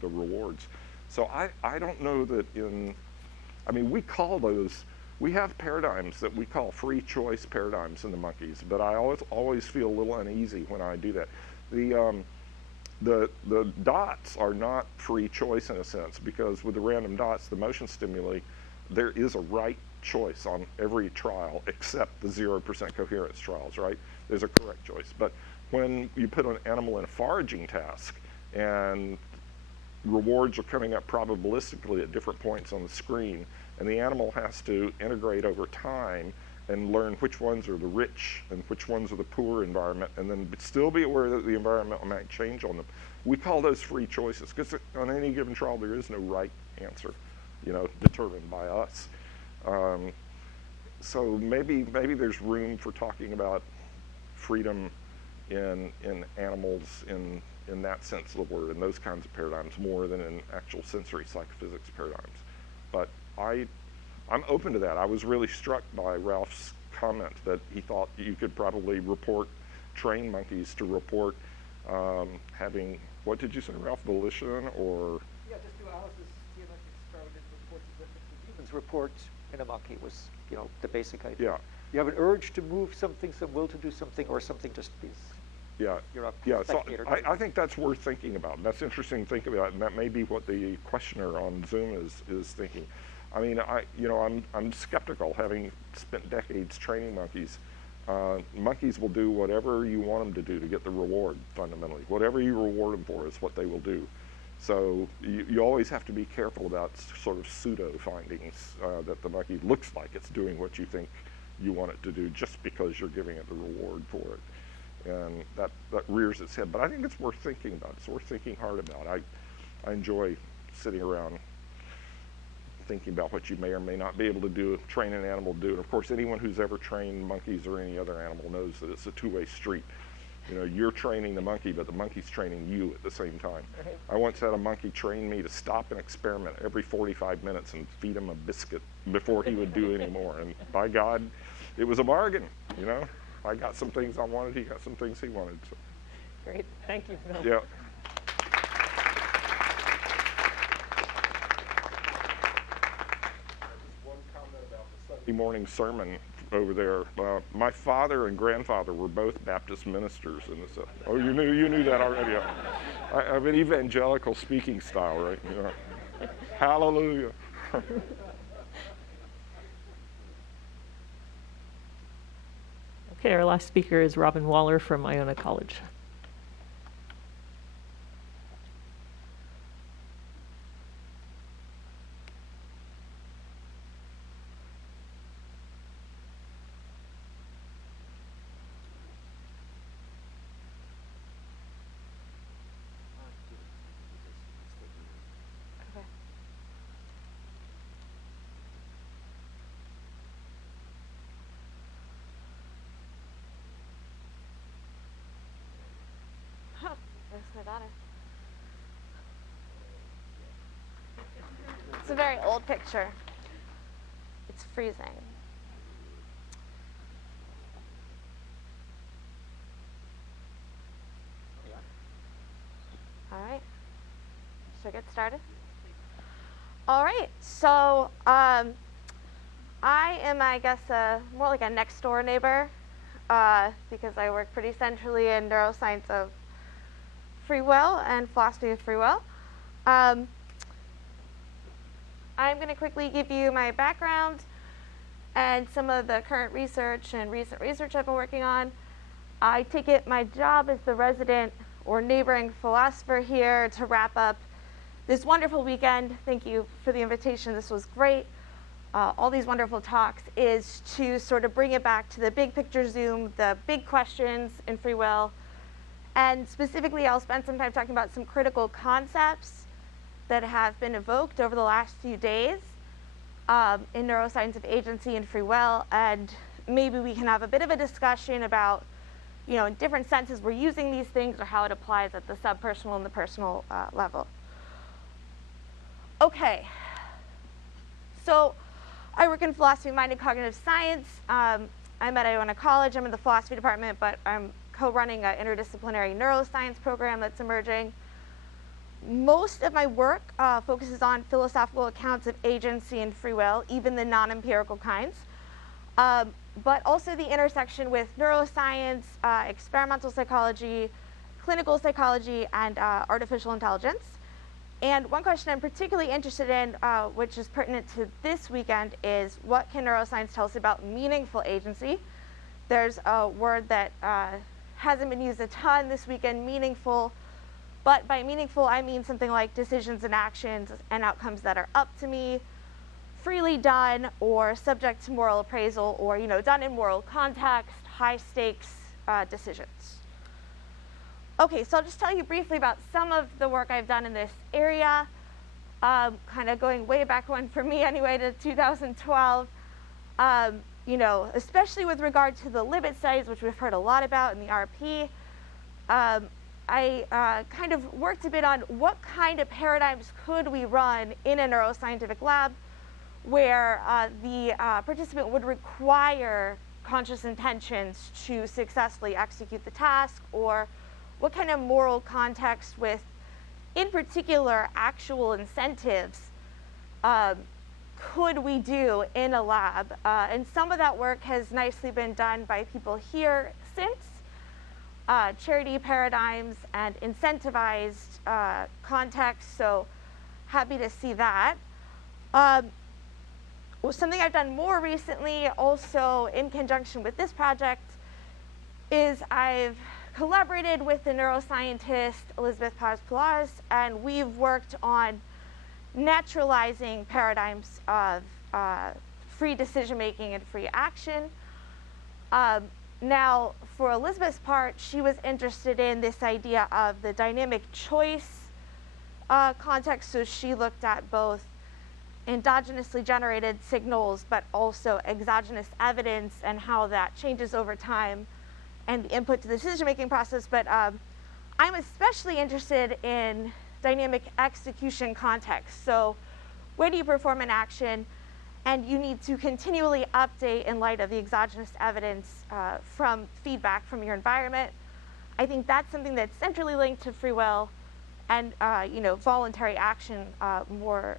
rewards? So I don't know that I mean, we have paradigms that we call free choice paradigms in the monkeys, but I always feel a little uneasy when I do that. The dots are not free choice in a sense, because with the random dots, the motion stimuli, there is a right choice on every trial except the 0% coherence trials, right? There's a correct choice. But when you put an animal in a foraging task and rewards are coming up probabilistically at different points on the screen, and the animal has to integrate over time and learn which ones are the rich and which ones are the poor environment, and then still be aware that the environment might change on them. We call those free choices, because on any given trial there is no right answer, you know, determined by us. So maybe there's room for talking about freedom in animals in that sense of the word, in those kinds of paradigms, more than in actual sensory psychophysics paradigms. But I'm open to that. I was really struck by Ralph's comment that he thought you could probably train monkeys to report having, what did you say, Ralph, volition, or? Yeah, just do Alice's geometric experiment reports as if humans report in a monkey was, the basic idea. Yeah. You have an urge to move something, some will to do something, or something just is. Yeah. You're a So spectator. I think that's worth thinking about. That's interesting to think about, and that may be what the questioner on Zoom is thinking. I mean, I'm skeptical, having spent decades training monkeys. Monkeys will do whatever you want them to do to get the reward, fundamentally. Whatever you reward them for is what they will do. So you always have to be careful about sort of pseudo findings that the monkey looks like it's doing what you think you want it to do just because you're giving it the reward for it. And that rears its head. But I think it's worth thinking about. It's worth thinking hard about. I enjoy sitting around thinking about what you may or may not be able to do, train an animal to do. And of course, anyone who's ever trained monkeys or any other animal knows that it's a two-way street. You're training the monkey, but the monkey's training you at the same time. Right. I once had a monkey train me to stop an experiment every 45 minutes and feed him a biscuit before he would do any more. And by God, it was a bargain, I got some things I wanted, he got some things he wanted. So. Great, thank you, Phil. Yeah. Sunday morning sermon over there. My father and grandfather were both Baptist ministers in this. Oh, you knew that already. I have an evangelical speaking style, right? Hallelujah. Okay, our last speaker is Robin Waller from Iona College. There's my daughter. It's a very old picture. It's freezing. All right. Should I get started? All right. So I am, I guess, more like a next door neighbor because I work pretty centrally in neuroscience of free will and philosophy of free will. I'm going to quickly give you my background and some of the current research and recent research I've been working on. I take it my job as the resident or neighboring philosopher here to wrap up this wonderful weekend. Thank you for the invitation. This was great. All these wonderful talks is to sort of bring it back to the big picture zoom, the big questions in free will. And specifically, I'll spend some time talking about some critical concepts that have been evoked over the last few days in neuroscience of agency and free will. And maybe we can have a bit of a discussion about, in different senses we're using these things or how it applies at the subpersonal and the personal level. Okay. So I work in philosophy of mind and cognitive science. I'm at Iona College. I'm in the philosophy department, but I'm co-running an interdisciplinary neuroscience program that's emerging. Most of my work focuses on philosophical accounts of agency and free will, even the non-empirical kinds, but also the intersection with neuroscience, experimental psychology, clinical psychology, and artificial intelligence. And one question I'm particularly interested in, which is pertinent to this weekend, is what can neuroscience tell us about meaningful agency? There's a word that hasn't been used a ton this weekend, meaningful. But by meaningful, I mean something like decisions and actions and outcomes that are up to me, freely done, or subject to moral appraisal, or done in moral context, high stakes decisions. Okay, so I'll just tell you briefly about some of the work I've done in this area, kind of going way back when, for me anyway, to 2012. Especially with regard to the limit studies, which we've heard a lot about in the RP. I kind of worked a bit on what kind of paradigms could we run in a neuroscientific lab where the participant would require conscious intentions to successfully execute the task, or what kind of moral context with, in particular, actual incentives could we do in a lab. And some of that work has nicely been done by people here since. Charity paradigms and incentivized contexts, so happy to see that. Something I've done more recently, also in conjunction with this project, is I've collaborated with the neuroscientist Elizabeth Paz-Pulaz, and we've worked on naturalizing paradigms of free decision-making and free action. Now, for Elizabeth's part, she was interested in this idea of the dynamic choice context, so she looked at both endogenously generated signals, but also exogenous evidence and how that changes over time and the input to the decision-making process. But I'm especially interested in dynamic execution context. So where do you perform an action, and you need to continually update in light of the exogenous evidence from feedback from your environment. I think that's something that's centrally linked to free will and voluntary action more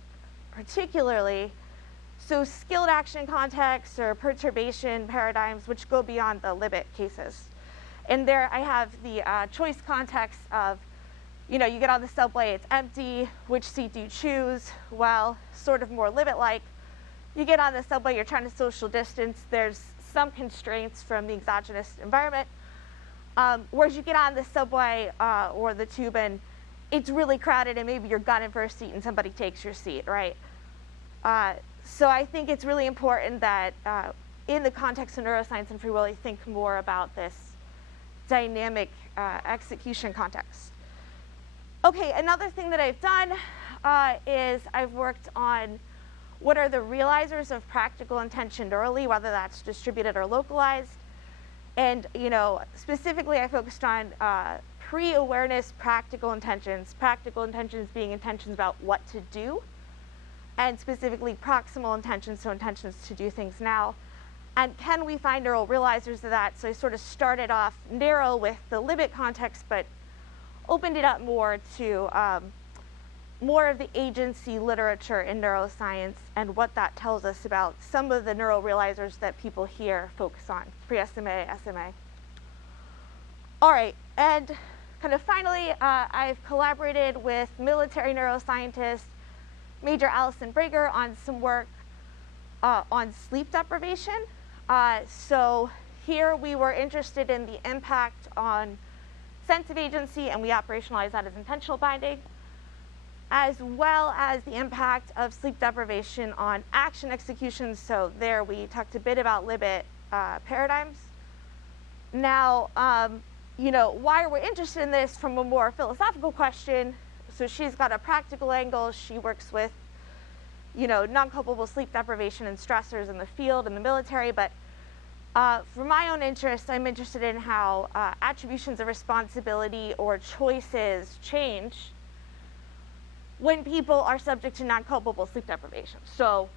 particularly. So skilled action contexts or perturbation paradigms, which go beyond the limit cases. And there I have the choice context of, you get on the subway, it's empty, which seat do you choose? Well, sort of more limit-like. You get on the subway, you're trying to social distance, there's some constraints from the exogenous environment. Whereas you get on the subway or the tube and it's really crowded and maybe you're gunning for a seat and somebody takes your seat, right? So I think it's really important that in the context of neuroscience and free will, you think more about this dynamic execution context. Okay, another thing that I've done is I've worked on what are the realizers of practical intention neurally, whether that's distributed or localized. And specifically I focused on pre-awareness practical intentions being intentions about what to do, and specifically proximal intentions, so intentions to do things now. And can we find neural realizers of that? So I sort of started off narrow with the limit context, but opened it up more to more of the agency literature in neuroscience and what that tells us about some of the neural realizers that people here focus on, pre-SMA, SMA. All right, and kind of finally, I've collaborated with military neuroscientist Major Allison Brager on some work on sleep deprivation. So here we were interested in the impact on sense of agency, and we operationalized that as intentional binding, as well as the impact of sleep deprivation on action execution. So there we talked a bit about limit paradigms. Now, why are we interested in this from a more philosophical question? So she's got a practical angle. She works with, non-culpable sleep deprivation and stressors in the field and the military. But for my own interest, I'm interested in how attributions of responsibility or choices change when people are subject to non-culpable sleep deprivation. So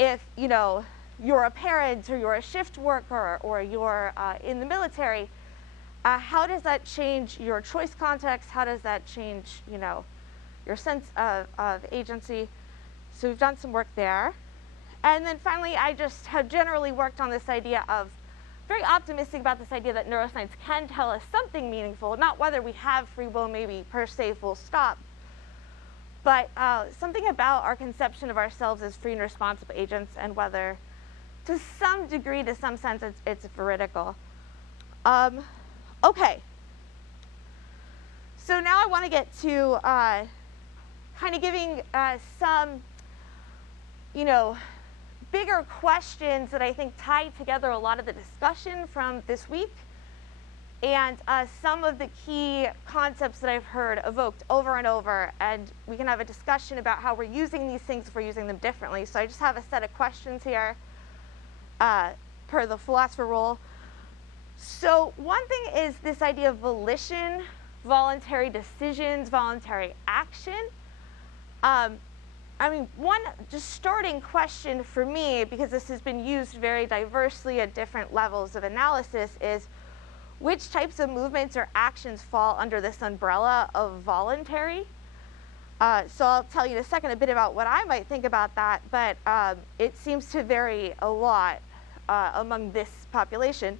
if, you're a parent or you're a shift worker or you're in the military, how does that change your choice context? How does that change, your sense of agency? So we've done some work there. And then finally, I just have generally worked on this idea of, very optimistic about this idea that neuroscience can tell us something meaningful, not whether we have free will maybe per se full stop, but something about our conception of ourselves as free and responsible agents, and whether, to some degree, to some sense, it's veridical. Okay. So now I want to get to kind of giving some, bigger questions that I think tie together a lot of the discussion from this week, and some of the key concepts that I've heard evoked over and over, and we can have a discussion about how we're using these things if we're using them differently. So I just have a set of questions here per the philosopher rule. So one thing is this idea of volition, voluntary decisions, voluntary action. I mean, one just starting question for me, because this has been used very diversely at different levels of analysis, is which types of movements or actions fall under this umbrella of voluntary? So I'll tell you in a second a bit about what I might think about that, but it seems to vary a lot among this population.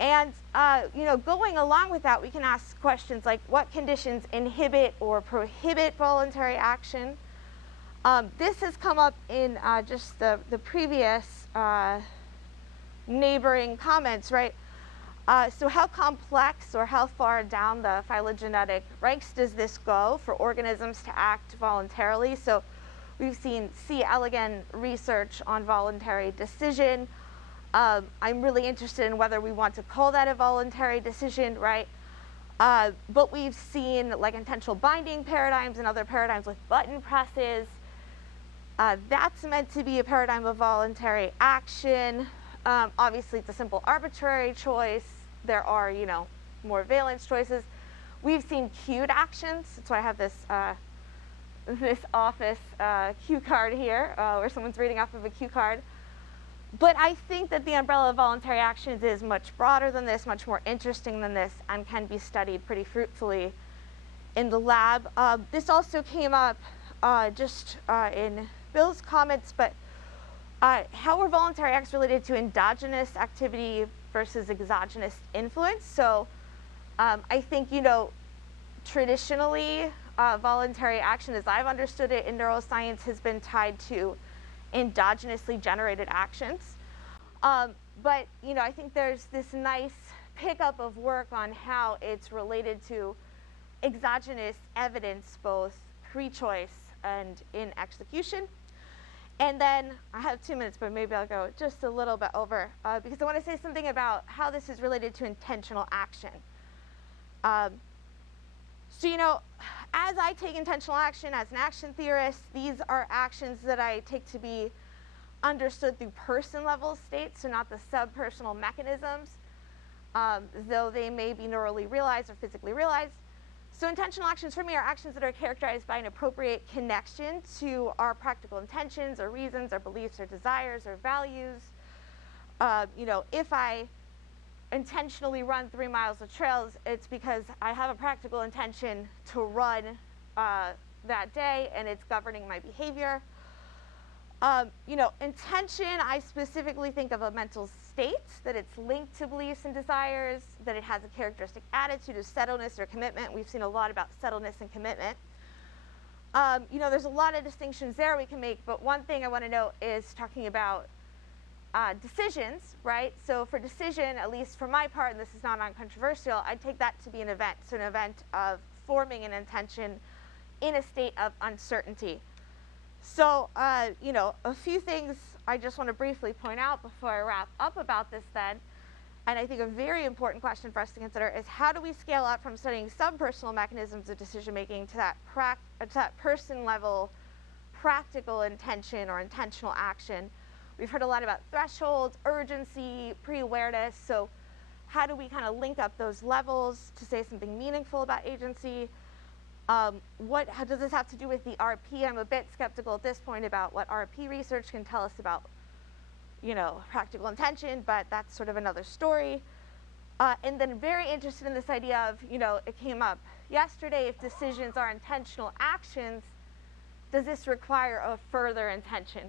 And going along with that, we can ask questions like, what conditions inhibit or prohibit voluntary action? This has come up in just the previous neighboring comments, right? So how complex or how far down the phylogenetic ranks does this go for organisms to act voluntarily? So we've seen C. elegans research on voluntary decision. I'm really interested in whether we want to call that a voluntary decision, right? But we've seen like intentional binding paradigms and other paradigms with button presses. That's meant to be a paradigm of voluntary action. Obviously, it's a simple arbitrary choice. There are, more valence choices. We've seen cued actions. That's why I have this this office cue card here, where someone's reading off of a cue card. But I think that the umbrella of voluntary actions is much broader than this, much more interesting than this, and can be studied pretty fruitfully in the lab. This also came up just in Bill's comments, but how are voluntary acts related to endogenous activity versus exogenous influence? So I think, traditionally, voluntary action, as I've understood it in neuroscience, has been tied to endogenously generated actions. But, I think there's this nice pickup of work on how it's related to exogenous evidence, both pre-choice and in execution. And then I have 2 minutes, but maybe I'll go just a little bit over, because I want to say something about how this is related to intentional action. So, as I take intentional action as an action theorist, these are actions that I take to be understood through person-level states, so not the subpersonal mechanisms, though they may be neurally realized or physically realized. So intentional actions for me are actions that are characterized by an appropriate connection to our practical intentions or reasons or beliefs or desires or values. If I intentionally run 3 miles of trails, it's because I have a practical intention to run that day, and it's governing my behavior. Intention, I specifically think of a mental state, that it's linked to beliefs and desires, that it has a characteristic attitude of settledness or commitment. We've seen a lot about settledness and commitment. There's a lot of distinctions there we can make, but one thing I want to note is talking about decisions, right? So for decision, at least for my part, and this is not uncontroversial, I take that to be an event, so an event of forming an intention in a state of uncertainty. So, a few things I just want to briefly point out before I wrap up about this then, and I think a very important question for us to consider is how do we scale up from studying subpersonal mechanisms of decision-making to that person-level practical intention or intentional action? We've heard a lot about thresholds, urgency, pre-awareness, so how do we kind of link up those levels to say something meaningful about agency? How does this have to do with the RP? I'm a bit skeptical at this point about what RP research can tell us about, practical intention, but that's sort of another story. And then very interested in this idea of, it came up yesterday, if decisions are intentional actions, does this require a further intention?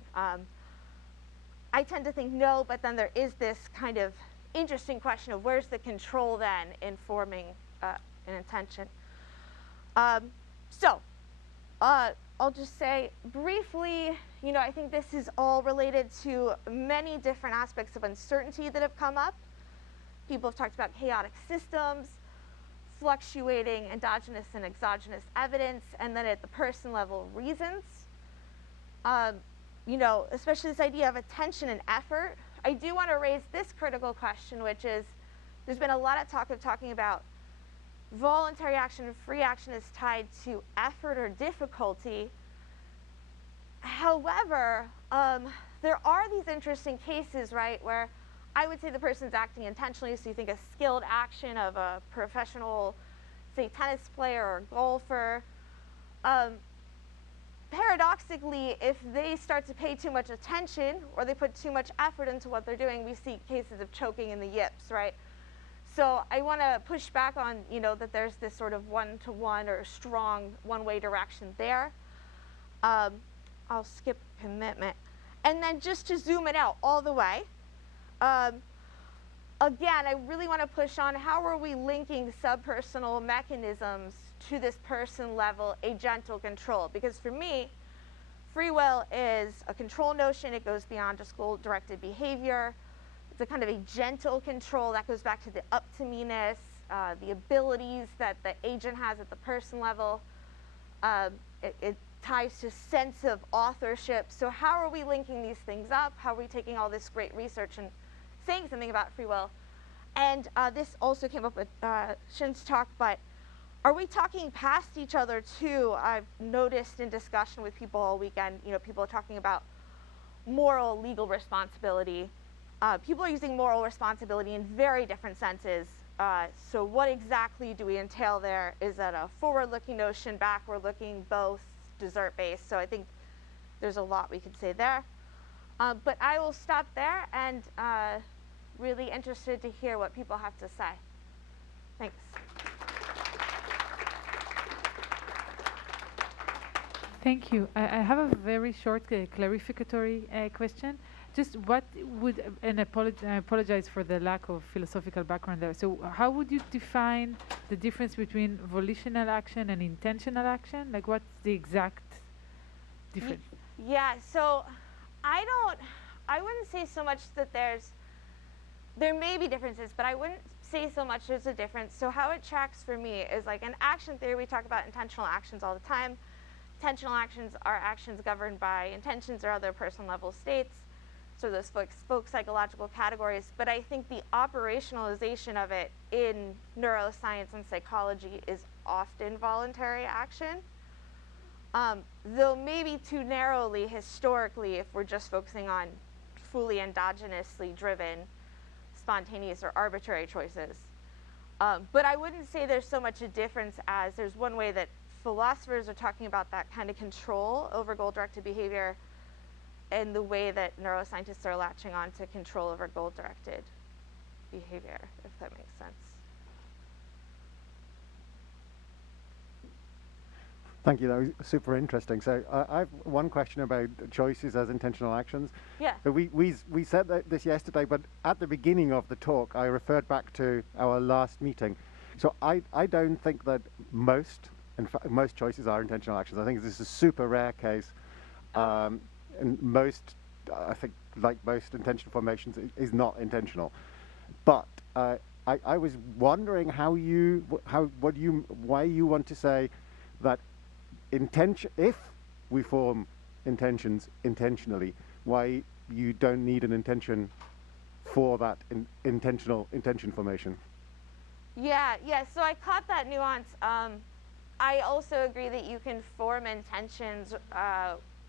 I tend to think no, but then there is this kind of interesting question of where's the control then in forming an intention? I'll just say briefly, I think this is all related to many different aspects of uncertainty that have come up. People have talked about chaotic systems, fluctuating endogenous and exogenous evidence, and then at the person level, reasons. Especially this idea of attention and effort. I do want to raise this critical question, which is, there's been a lot of talking about voluntary action and free action is tied to effort or difficulty. However, there are these interesting cases, right, where I would say the person's acting intentionally, so you think a skilled action of a professional, say, tennis player or golfer. Paradoxically, if they start to pay too much attention or they put too much effort into what they're doing, we see cases of choking in the yips, right? So I want to push back on, that there's this sort of one-to-one or strong one-way direction there. I'll skip commitment. And then just to zoom it out all the way, again, I really want to push on how are we linking subpersonal mechanisms to this person level agental control? Because for me, free will is a control notion. It goes beyond just goal-directed behavior. It's a kind of a gentle control that goes back to the up-to-me-ness, the abilities that the agent has at the person level. It ties to sense of authorship. So how are we linking these things up? How are we taking all this great research and saying something about free will? And this also came up with Shin's talk, but are we talking past each other too? I've noticed in discussion with people all weekend, people are talking about moral, legal responsibility. People are using moral responsibility in very different senses. So what exactly do we entail there? Is that a forward-looking notion, backward-looking, both, dessert-based? So I think there's a lot we could say there. But I will stop there, and really interested to hear what people have to say. Thanks. Thank you. I have a very short clarificatory question. Just what would, and I apologize for the lack of philosophical background there. So how would you define the difference between volitional action and intentional action? Like, what's the exact difference? Yeah, so I wouldn't say so much that there may be differences, but I wouldn't say so much there's a difference. So how it tracks for me is like in action theory, we talk about intentional actions all the time. Intentional actions are actions governed by intentions or other person level states. So those folk psychological categories. But I think the operationalization of it in neuroscience and psychology is often voluntary action. Though maybe too narrowly historically if we're just focusing on fully endogenously driven spontaneous or arbitrary choices. But I wouldn't say there's so much a difference as there's one way that philosophers are talking about that kind of control over goal-directed behavior and the way that neuroscientists are latching on to control over goal-directed behavior, if that makes sense. Thank you. That was super interesting. So I have one question about choices as intentional actions. Yeah. So we said this yesterday, but at the beginning of the talk, I referred back to our last meeting. So I don't think that most choices are intentional actions. I think this is a super rare case. And most, I think, like most intention formations, is not intentional. But I was wondering why you want to say that if we form intentions intentionally, why you don't need an intention for that intentional intention formation. Yeah. So I caught that nuance. I also agree that you can form intentions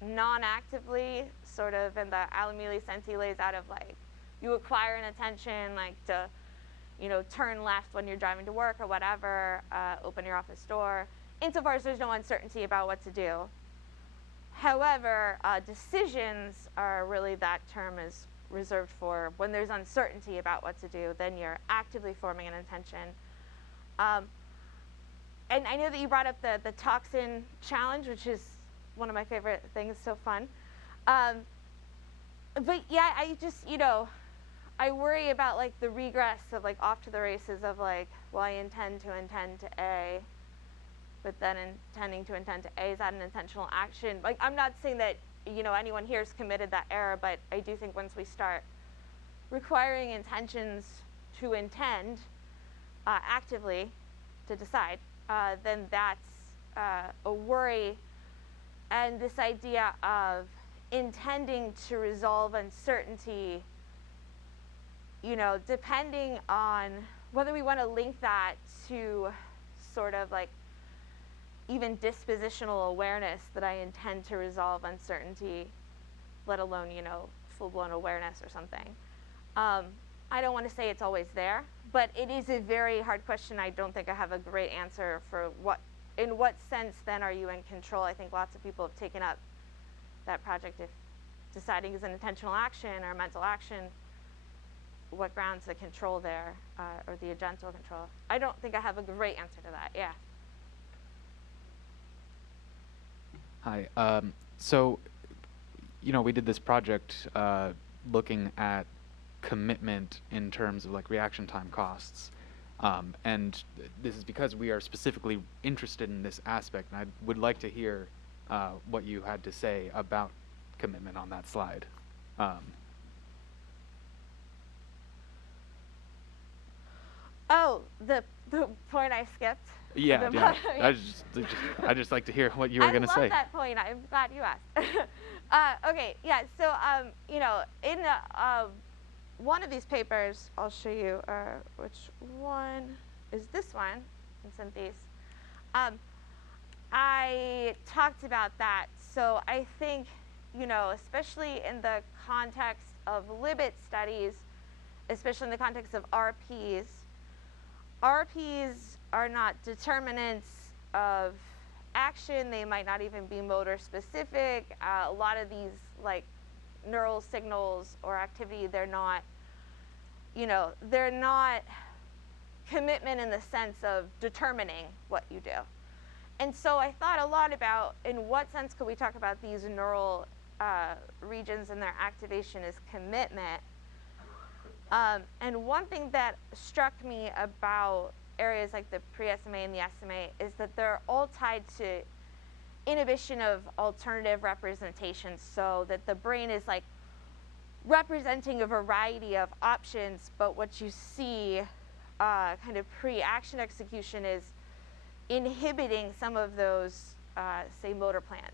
non-actively, sort of in the Alamili sense he lays out of like, you acquire an intention like to, turn left when you're driving to work or whatever, open your office door, insofar as there's no uncertainty about what to do. However, decisions are really, that term is reserved for when there's uncertainty about what to do, then you're actively forming an intention. And I know that you brought up the toxin challenge, which is one of my favorite things, so fun. But yeah, I just, I worry about like the regress of like off to the races of like, well, I intend to A, but then intending to intend to A, is that an intentional action? Like, I'm not saying that, anyone here has committed that error, but I do think once we start requiring intentions to intend actively to decide, then that's a worry. And this idea of intending to resolve uncertainty, depending on whether we want to link that to sort of like even dispositional awareness that I intend to resolve uncertainty, let alone, full-blown awareness or something. I don't want to say it's always there, but it is a very hard question. I don't think I have a great answer for in what sense then are you in control? I think lots of people have taken up that project if deciding is an intentional action or a mental action, what grounds the control there, or the agental control. I don't think I have a great answer to that, yeah. Hi, so, we did this project looking at commitment in terms of like reaction time costs. And this is because we are specifically interested in this aspect, and I would like to hear what you had to say about commitment on that slide. Oh, the point I skipped? Yeah, yeah. I just like to hear what you were going to say. I love that point. I'm glad you asked. Okay, yeah, so, in one of these papers, I'll show you which one is this one, and sent these. I talked about that. So I think, especially in the context of limit studies, especially in the context of RPs are not determinants of action. They might not even be motor specific. A lot of these like neural signals or activity, they're not commitment in the sense of determining what you do. And so I thought a lot about in what sense could we talk about these neural regions and their activation as commitment. And one thing that struck me about areas like the pre-SMA and the SMA is that they're all tied to inhibition of alternative representations, so that the brain is like representing a variety of options, but what you see kind of pre-action execution is inhibiting some of those, say, motor plans.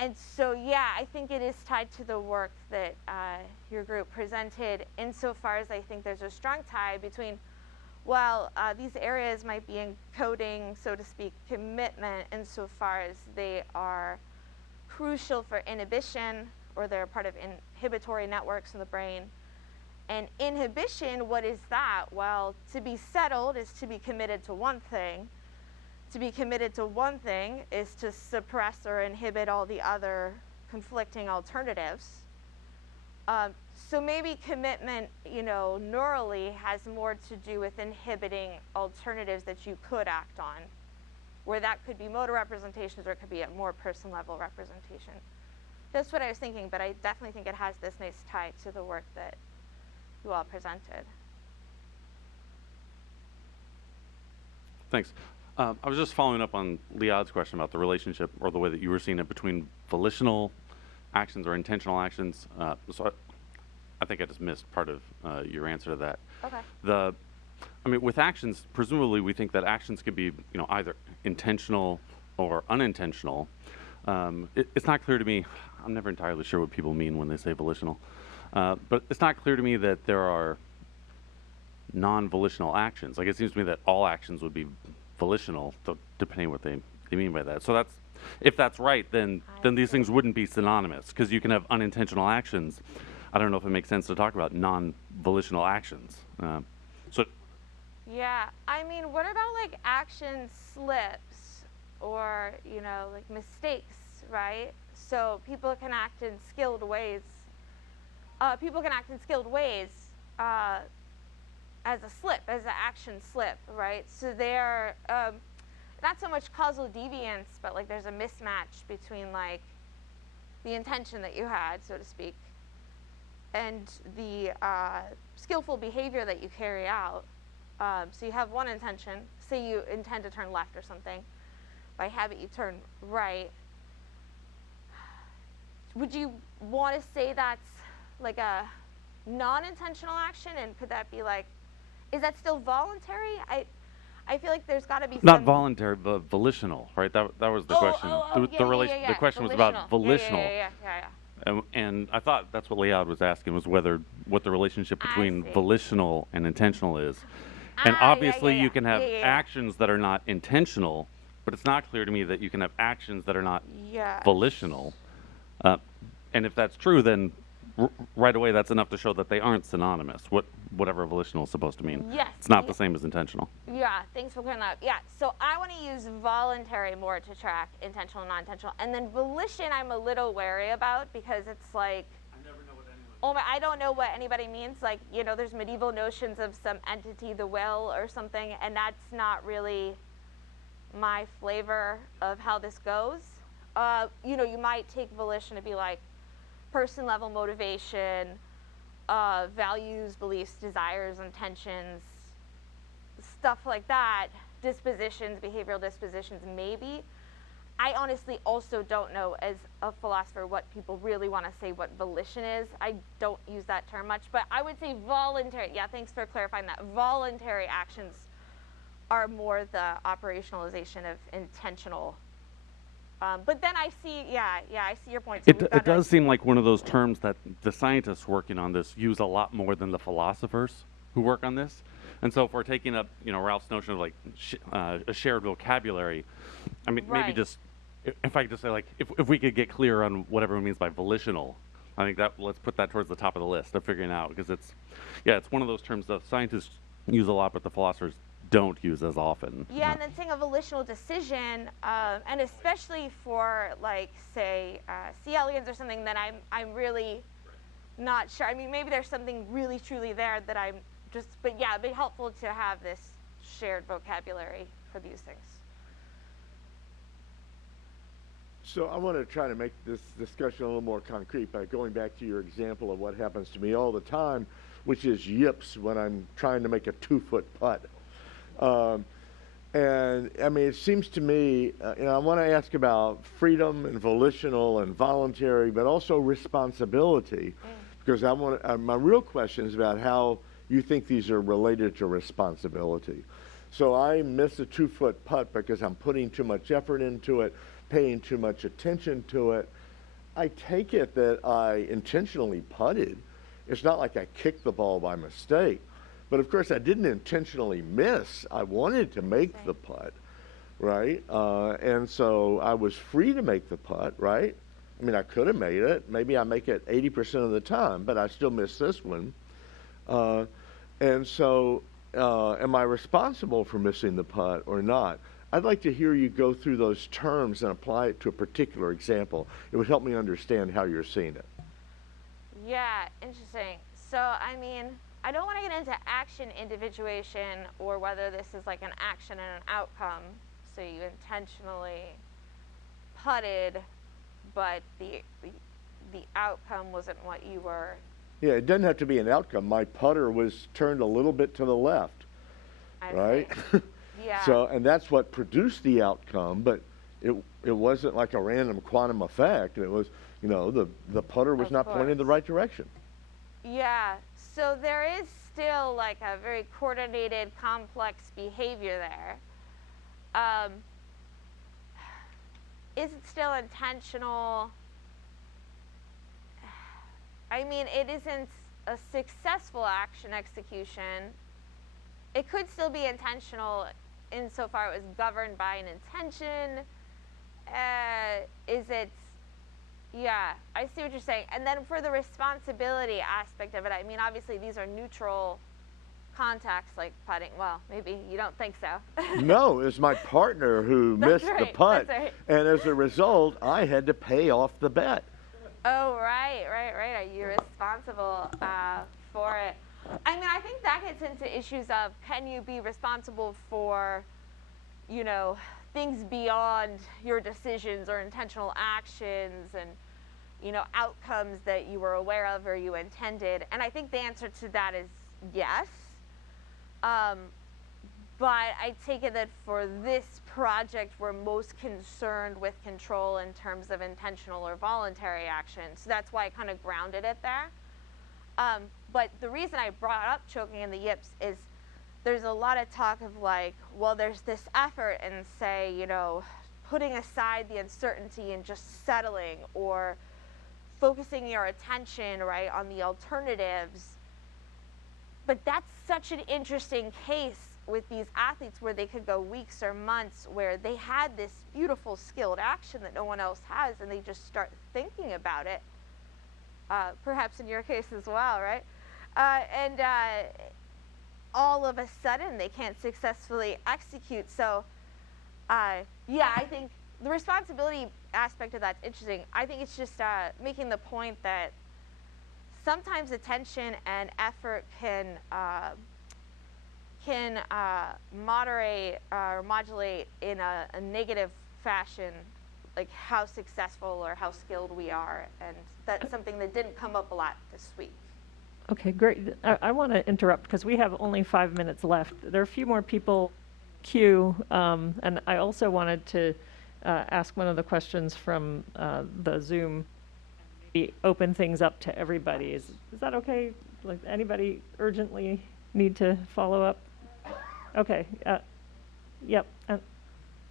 And so, yeah, I think it is tied to the work that your group presented, insofar as I think there's a strong tie between, well, these areas might be encoding, so to speak, commitment insofar as they are crucial for inhibition, or they're part of inhibitory networks in the brain. And inhibition, what is that? Well, to be settled is to be committed to one thing. To be committed to one thing is to suppress or inhibit all the other conflicting alternatives. So maybe commitment, neurally has more to do with inhibiting alternatives that you could act on, where that could be motor representations or it could be a more person level representation. That's what I was thinking, but I definitely think it has this nice tie to the work that you all presented. Thanks. I was just following up on Liad's question about the relationship, or the way that you were seeing it, between volitional actions or intentional actions. So I think I just missed part of your answer to that. Okay. With actions, presumably we think that actions could be, either intentional or unintentional. It's not clear to me. I'm never entirely sure what people mean when they say volitional, but it's not clear to me that there are non-volitional actions. Like, it seems to me that all actions would be volitional, depending on what they mean by that. So if that's right, then these things wouldn't be synonymous, because you can have unintentional actions. I don't know if it makes sense to talk about non-volitional actions. Yeah, what about like action slips or, like mistakes, right? So people can act in skilled ways. As a slip, as an action slip, right? So they're not so much causal deviance, but like there's a mismatch between like the intention that you had, so to speak, and the skillful behavior that you carry out. So you have one intention, say you intend to turn left or something. By habit, you turn right. Would you want to say that's like a non-intentional action, and could that be like, is that still voluntary? I feel like there's got to be not voluntary, but volitional, right? That was the question. The question was about volitional. Yeah. And I thought that's what Liad was asking, was what the relationship between volitional and intentional is. And obviously you can have actions that are not intentional, but it's not clear to me that you can have actions that are not volitional. And if that's true, then right away that's enough to show that they aren't synonymous. Whatever volitional is supposed to mean. Yes. It's not the same as intentional. Yeah, thanks for clearing that up. Yeah, so I want to use voluntary more to track intentional and non-intentional. And then volition I'm a little wary about because it's like, I don't know what anybody means. Like, you know, there's medieval notions of some entity, the will or something, and that's not really my flavor of how this goes. You know, you might take volition to be like person-level motivation, values, beliefs, desires, intentions, stuff like that, dispositions, behavioral dispositions, maybe. I honestly also don't know, as a philosopher, what people really want to say what volition is. I don't use that term much, but I would say voluntary. Yeah, thanks for clarifying that. Voluntary actions are more the operationalization of intentional. But then I see, I see your point. So It does seem like one of those terms that the scientists working on this use a lot more than the philosophers who work on this. And so if we're taking up, you know, Ralph's notion of like a shared vocabulary, I mean, maybe just, if I could just say like, if we could get clear on what everyone means by volitional, I think that, let's put that towards the top of the list of figuring out, because it's one of those terms that scientists use a lot, but the philosophers don't use as often. Yeah, and then saying a volitional decision, and especially for like, say, C. elegans or something, then I'm really not sure. I mean, maybe there's something really truly there that I'm just, but yeah, it'd be helpful to have this shared vocabulary for these things. So I want to try to make this discussion a little more concrete by going back to your example of what happens to me all the time, which is yips when I'm trying to make a 2-foot putt. And I mean, it seems to me, you know, I want to ask about freedom and volitional and voluntary, but also responsibility, because I want my real question is about how you think these are related to responsibility. So I miss a 2-foot putt because I'm putting too much effort into it, paying too much attention to it. I take it that I intentionally putted. It's not like I kicked the ball by mistake. But of course, I didn't intentionally miss. I wanted to make the putt, right? And so I was free to make the putt, right? I mean, I could have made it. Maybe I make it 80% of the time, but I still miss this one. And so am I responsible for missing the putt or not? I'd like to hear you go through those terms and apply it to a particular example. It would help me understand how you're seeing it. Yeah, interesting. So, I mean, I don't want to get into action individuation or whether this is like an action and an outcome. So you intentionally putted, but the outcome wasn't what you were. Yeah, it doesn't have to be an outcome. My putter was turned a little bit to the left, right? Yeah. So, and that's what produced the outcome, but it wasn't like a random quantum effect. It was, you know, the putter was not pointing in the right direction. Yeah. So there is still like a very coordinated, complex behavior there. Is it still intentional? I mean, it isn't a successful action execution. It could still be intentional insofar it was governed by an intention. Is it? Yeah, I see what you're saying. And then for the responsibility aspect of it, I mean, obviously these are neutral contacts like putting. Well, maybe you don't think so. No, it was my partner who missed the putt. That's right. And as a result, I had to pay off the bet. Oh, right. Are you responsible for it? I mean, I think that gets into issues of, can you be responsible for, you know, things beyond your decisions or intentional actions and, you know, outcomes that you were aware of or you intended? And I think the answer to that is yes. But I take it that for this project, we're most concerned with control in terms of intentional or voluntary action. So that's why I kind of grounded it there. But the reason I brought up choking in the yips is there's a lot of talk of like, well, there's this effort in, say, you know, putting aside the uncertainty and just settling or focusing your attention, right, on the alternatives. But that's such an interesting case with these athletes where they could go weeks or months where they had this beautiful skilled action that no one else has and they just start thinking about it. perhaps in your case as well, right? And all of a sudden they can't successfully execute. So yeah, I think the responsibility aspect of that's interesting. I think it's just making the point that sometimes attention and effort can moderate or modulate in a negative fashion, like how successful or how skilled we are, and that's something that didn't come up a lot this week. Okay, great. I want to interrupt because we have only 5 minutes left. There are a few more people queue, and I also wanted to ask one of the questions from the Zoom, maybe open things up to everybody. Is that okay? Like, anybody urgently need to follow up? Okay. Yep.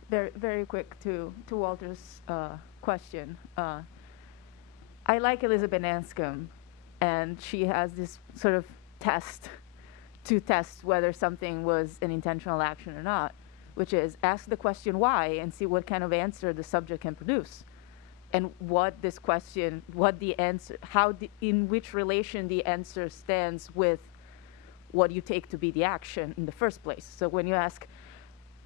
Very, very quick to Walter's question. I like Elizabeth Anscombe, and she has this sort of test to test whether something was an intentional action or not, which is ask the question why and see what kind of answer the subject can produce, and what this question, what the answer, in which relation the answer stands with what you take to be the action in the first place. So when you ask,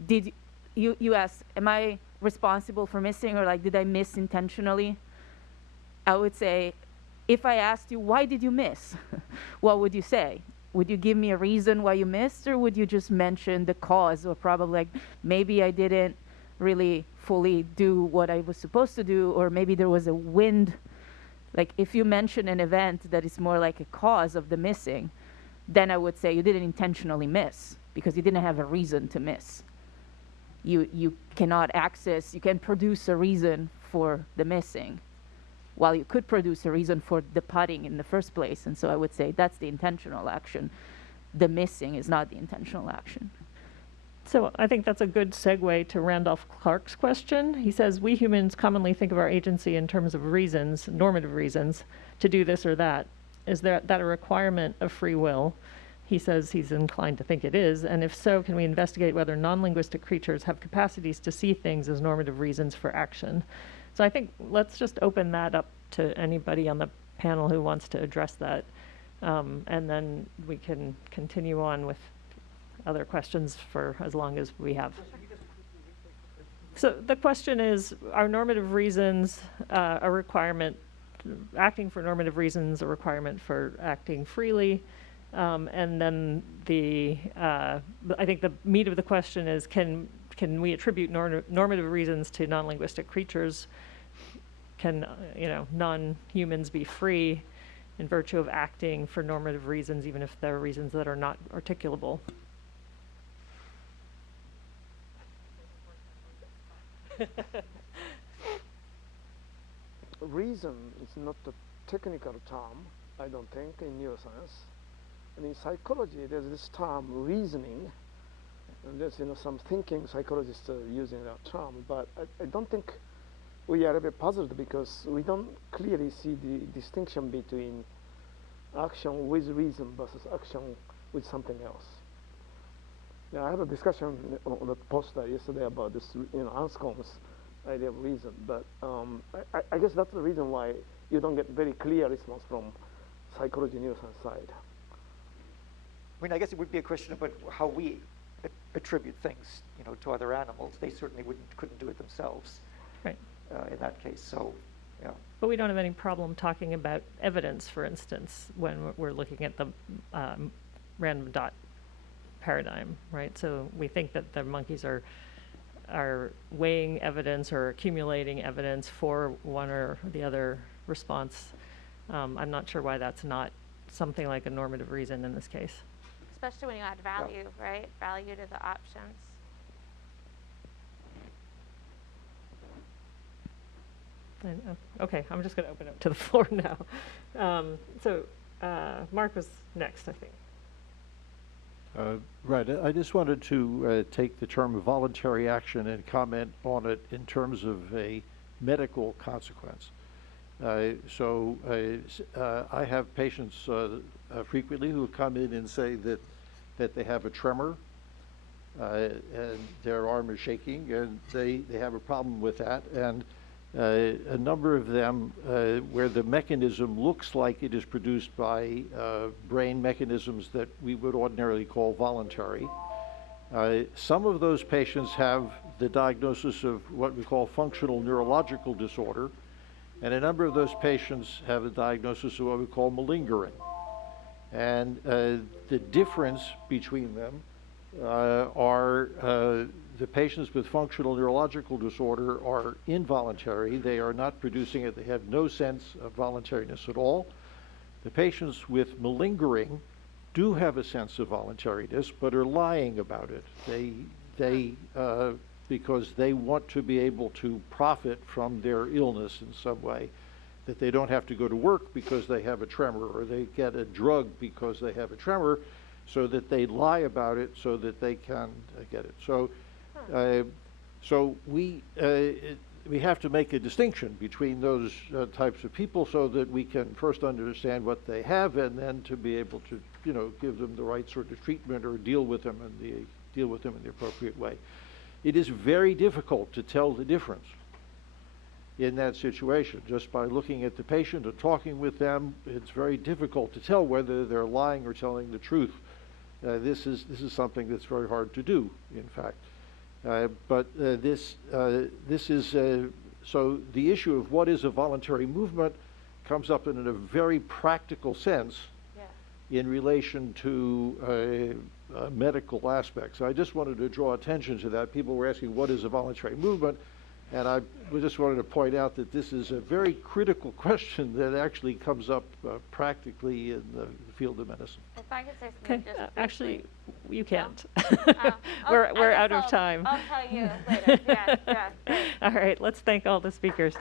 you ask, am I responsible for missing, or like, did I miss intentionally? I would say, if I asked you, why did you miss? What would you say? Would you give me a reason why you missed, or would you just mention the cause, or probably like, maybe I didn't really fully do what I was supposed to do, or maybe there was a wind. Like, if you mention an event that is more like a cause of the missing, then I would say you didn't intentionally miss because you didn't have a reason to miss. You cannot access, you can produce a reason for the missing, while you could produce a reason for the putting in the first place. And so I would say that's the intentional action. The missing is not the intentional action. So I think that's a good segue to Randolph Clark's question. He says, we humans commonly think of our agency in terms of reasons, normative reasons, to do this or that. Is that a requirement of free will? He says he's inclined to think it is, and if so, can we investigate whether non-linguistic creatures have capacities to see things as normative reasons for action? So I think let's just open that up to anybody on the panel who wants to address that, and then we can continue on with other questions for as long as we have. So the question is, are normative reasons a requirement, acting for normative reasons a requirement for acting freely? And then I think the meat of the question is, can we attribute normative reasons to non-linguistic creatures? Can non-humans be free in virtue of acting for normative reasons, even if they're reasons that are not articulable? Reason is not a technical term, I don't think, in neuroscience. And in psychology, there's this term, reasoning, and there's some thinking psychologists are using that term, but I don't think we are a bit puzzled because we don't clearly see the distinction between action with reason versus action with something else. Yeah, I had a discussion on the poster yesterday about this, Anscombe's idea of reason, but I guess that's the reason why you don't get very clear response from psychology neuroscience side. I mean, I guess it would be a question about how we attribute things, to other animals. They certainly couldn't do it themselves, right? In that case, so yeah. But we don't have any problem talking about evidence, for instance, when we're looking at the random dot paradigm, right? So we think that the monkeys are weighing evidence or accumulating evidence for one or the other response. I'm not sure why that's not something like a normative reason in this case. Especially when you add value, right? Value to the options. Okay, I'm just going to open up to the floor now. So Mark was next, I think. Right. I just wanted to take the term voluntary action and comment on it in terms of a medical consequence. I have patients frequently who come in and say that they have a tremor and their arm is shaking, and they have a problem with that, and a number of them where the mechanism looks like it is produced by brain mechanisms that we would ordinarily call voluntary. Some of those patients have the diagnosis of what we call functional neurological disorder, and a number of those patients have a diagnosis of what we call malingering. And the difference between them are the patients with functional neurological disorder are involuntary. They are not producing it. They have no sense of voluntariness at all. The patients with malingering do have a sense of voluntariness, but are lying about it. Because they want to be able to profit from their illness in some way, that they don't have to go to work because they have a tremor, or they get a drug because they have a tremor, so that they lie about it so that they can get it. So we have to make a distinction between those types of people so that we can first understand what they have, and then to be able to, give them the right sort of treatment or deal with them in the appropriate way. It is very difficult to tell the difference in that situation. Just by looking at the patient and talking with them, it's very difficult to tell whether they're lying or telling the truth. This is something that's very hard to do, in fact. So the issue of what is a voluntary movement comes up in a very practical sense in relation to medical aspects. I just wanted to draw attention to that. People were asking, what is a voluntary movement? And I just wanted to point out that this is a very critical question that actually comes up practically in the field of medicine. If I could say something just actually, you can't. No? We're out of time. I'll tell you later. Yeah. All right, let's thank all the speakers.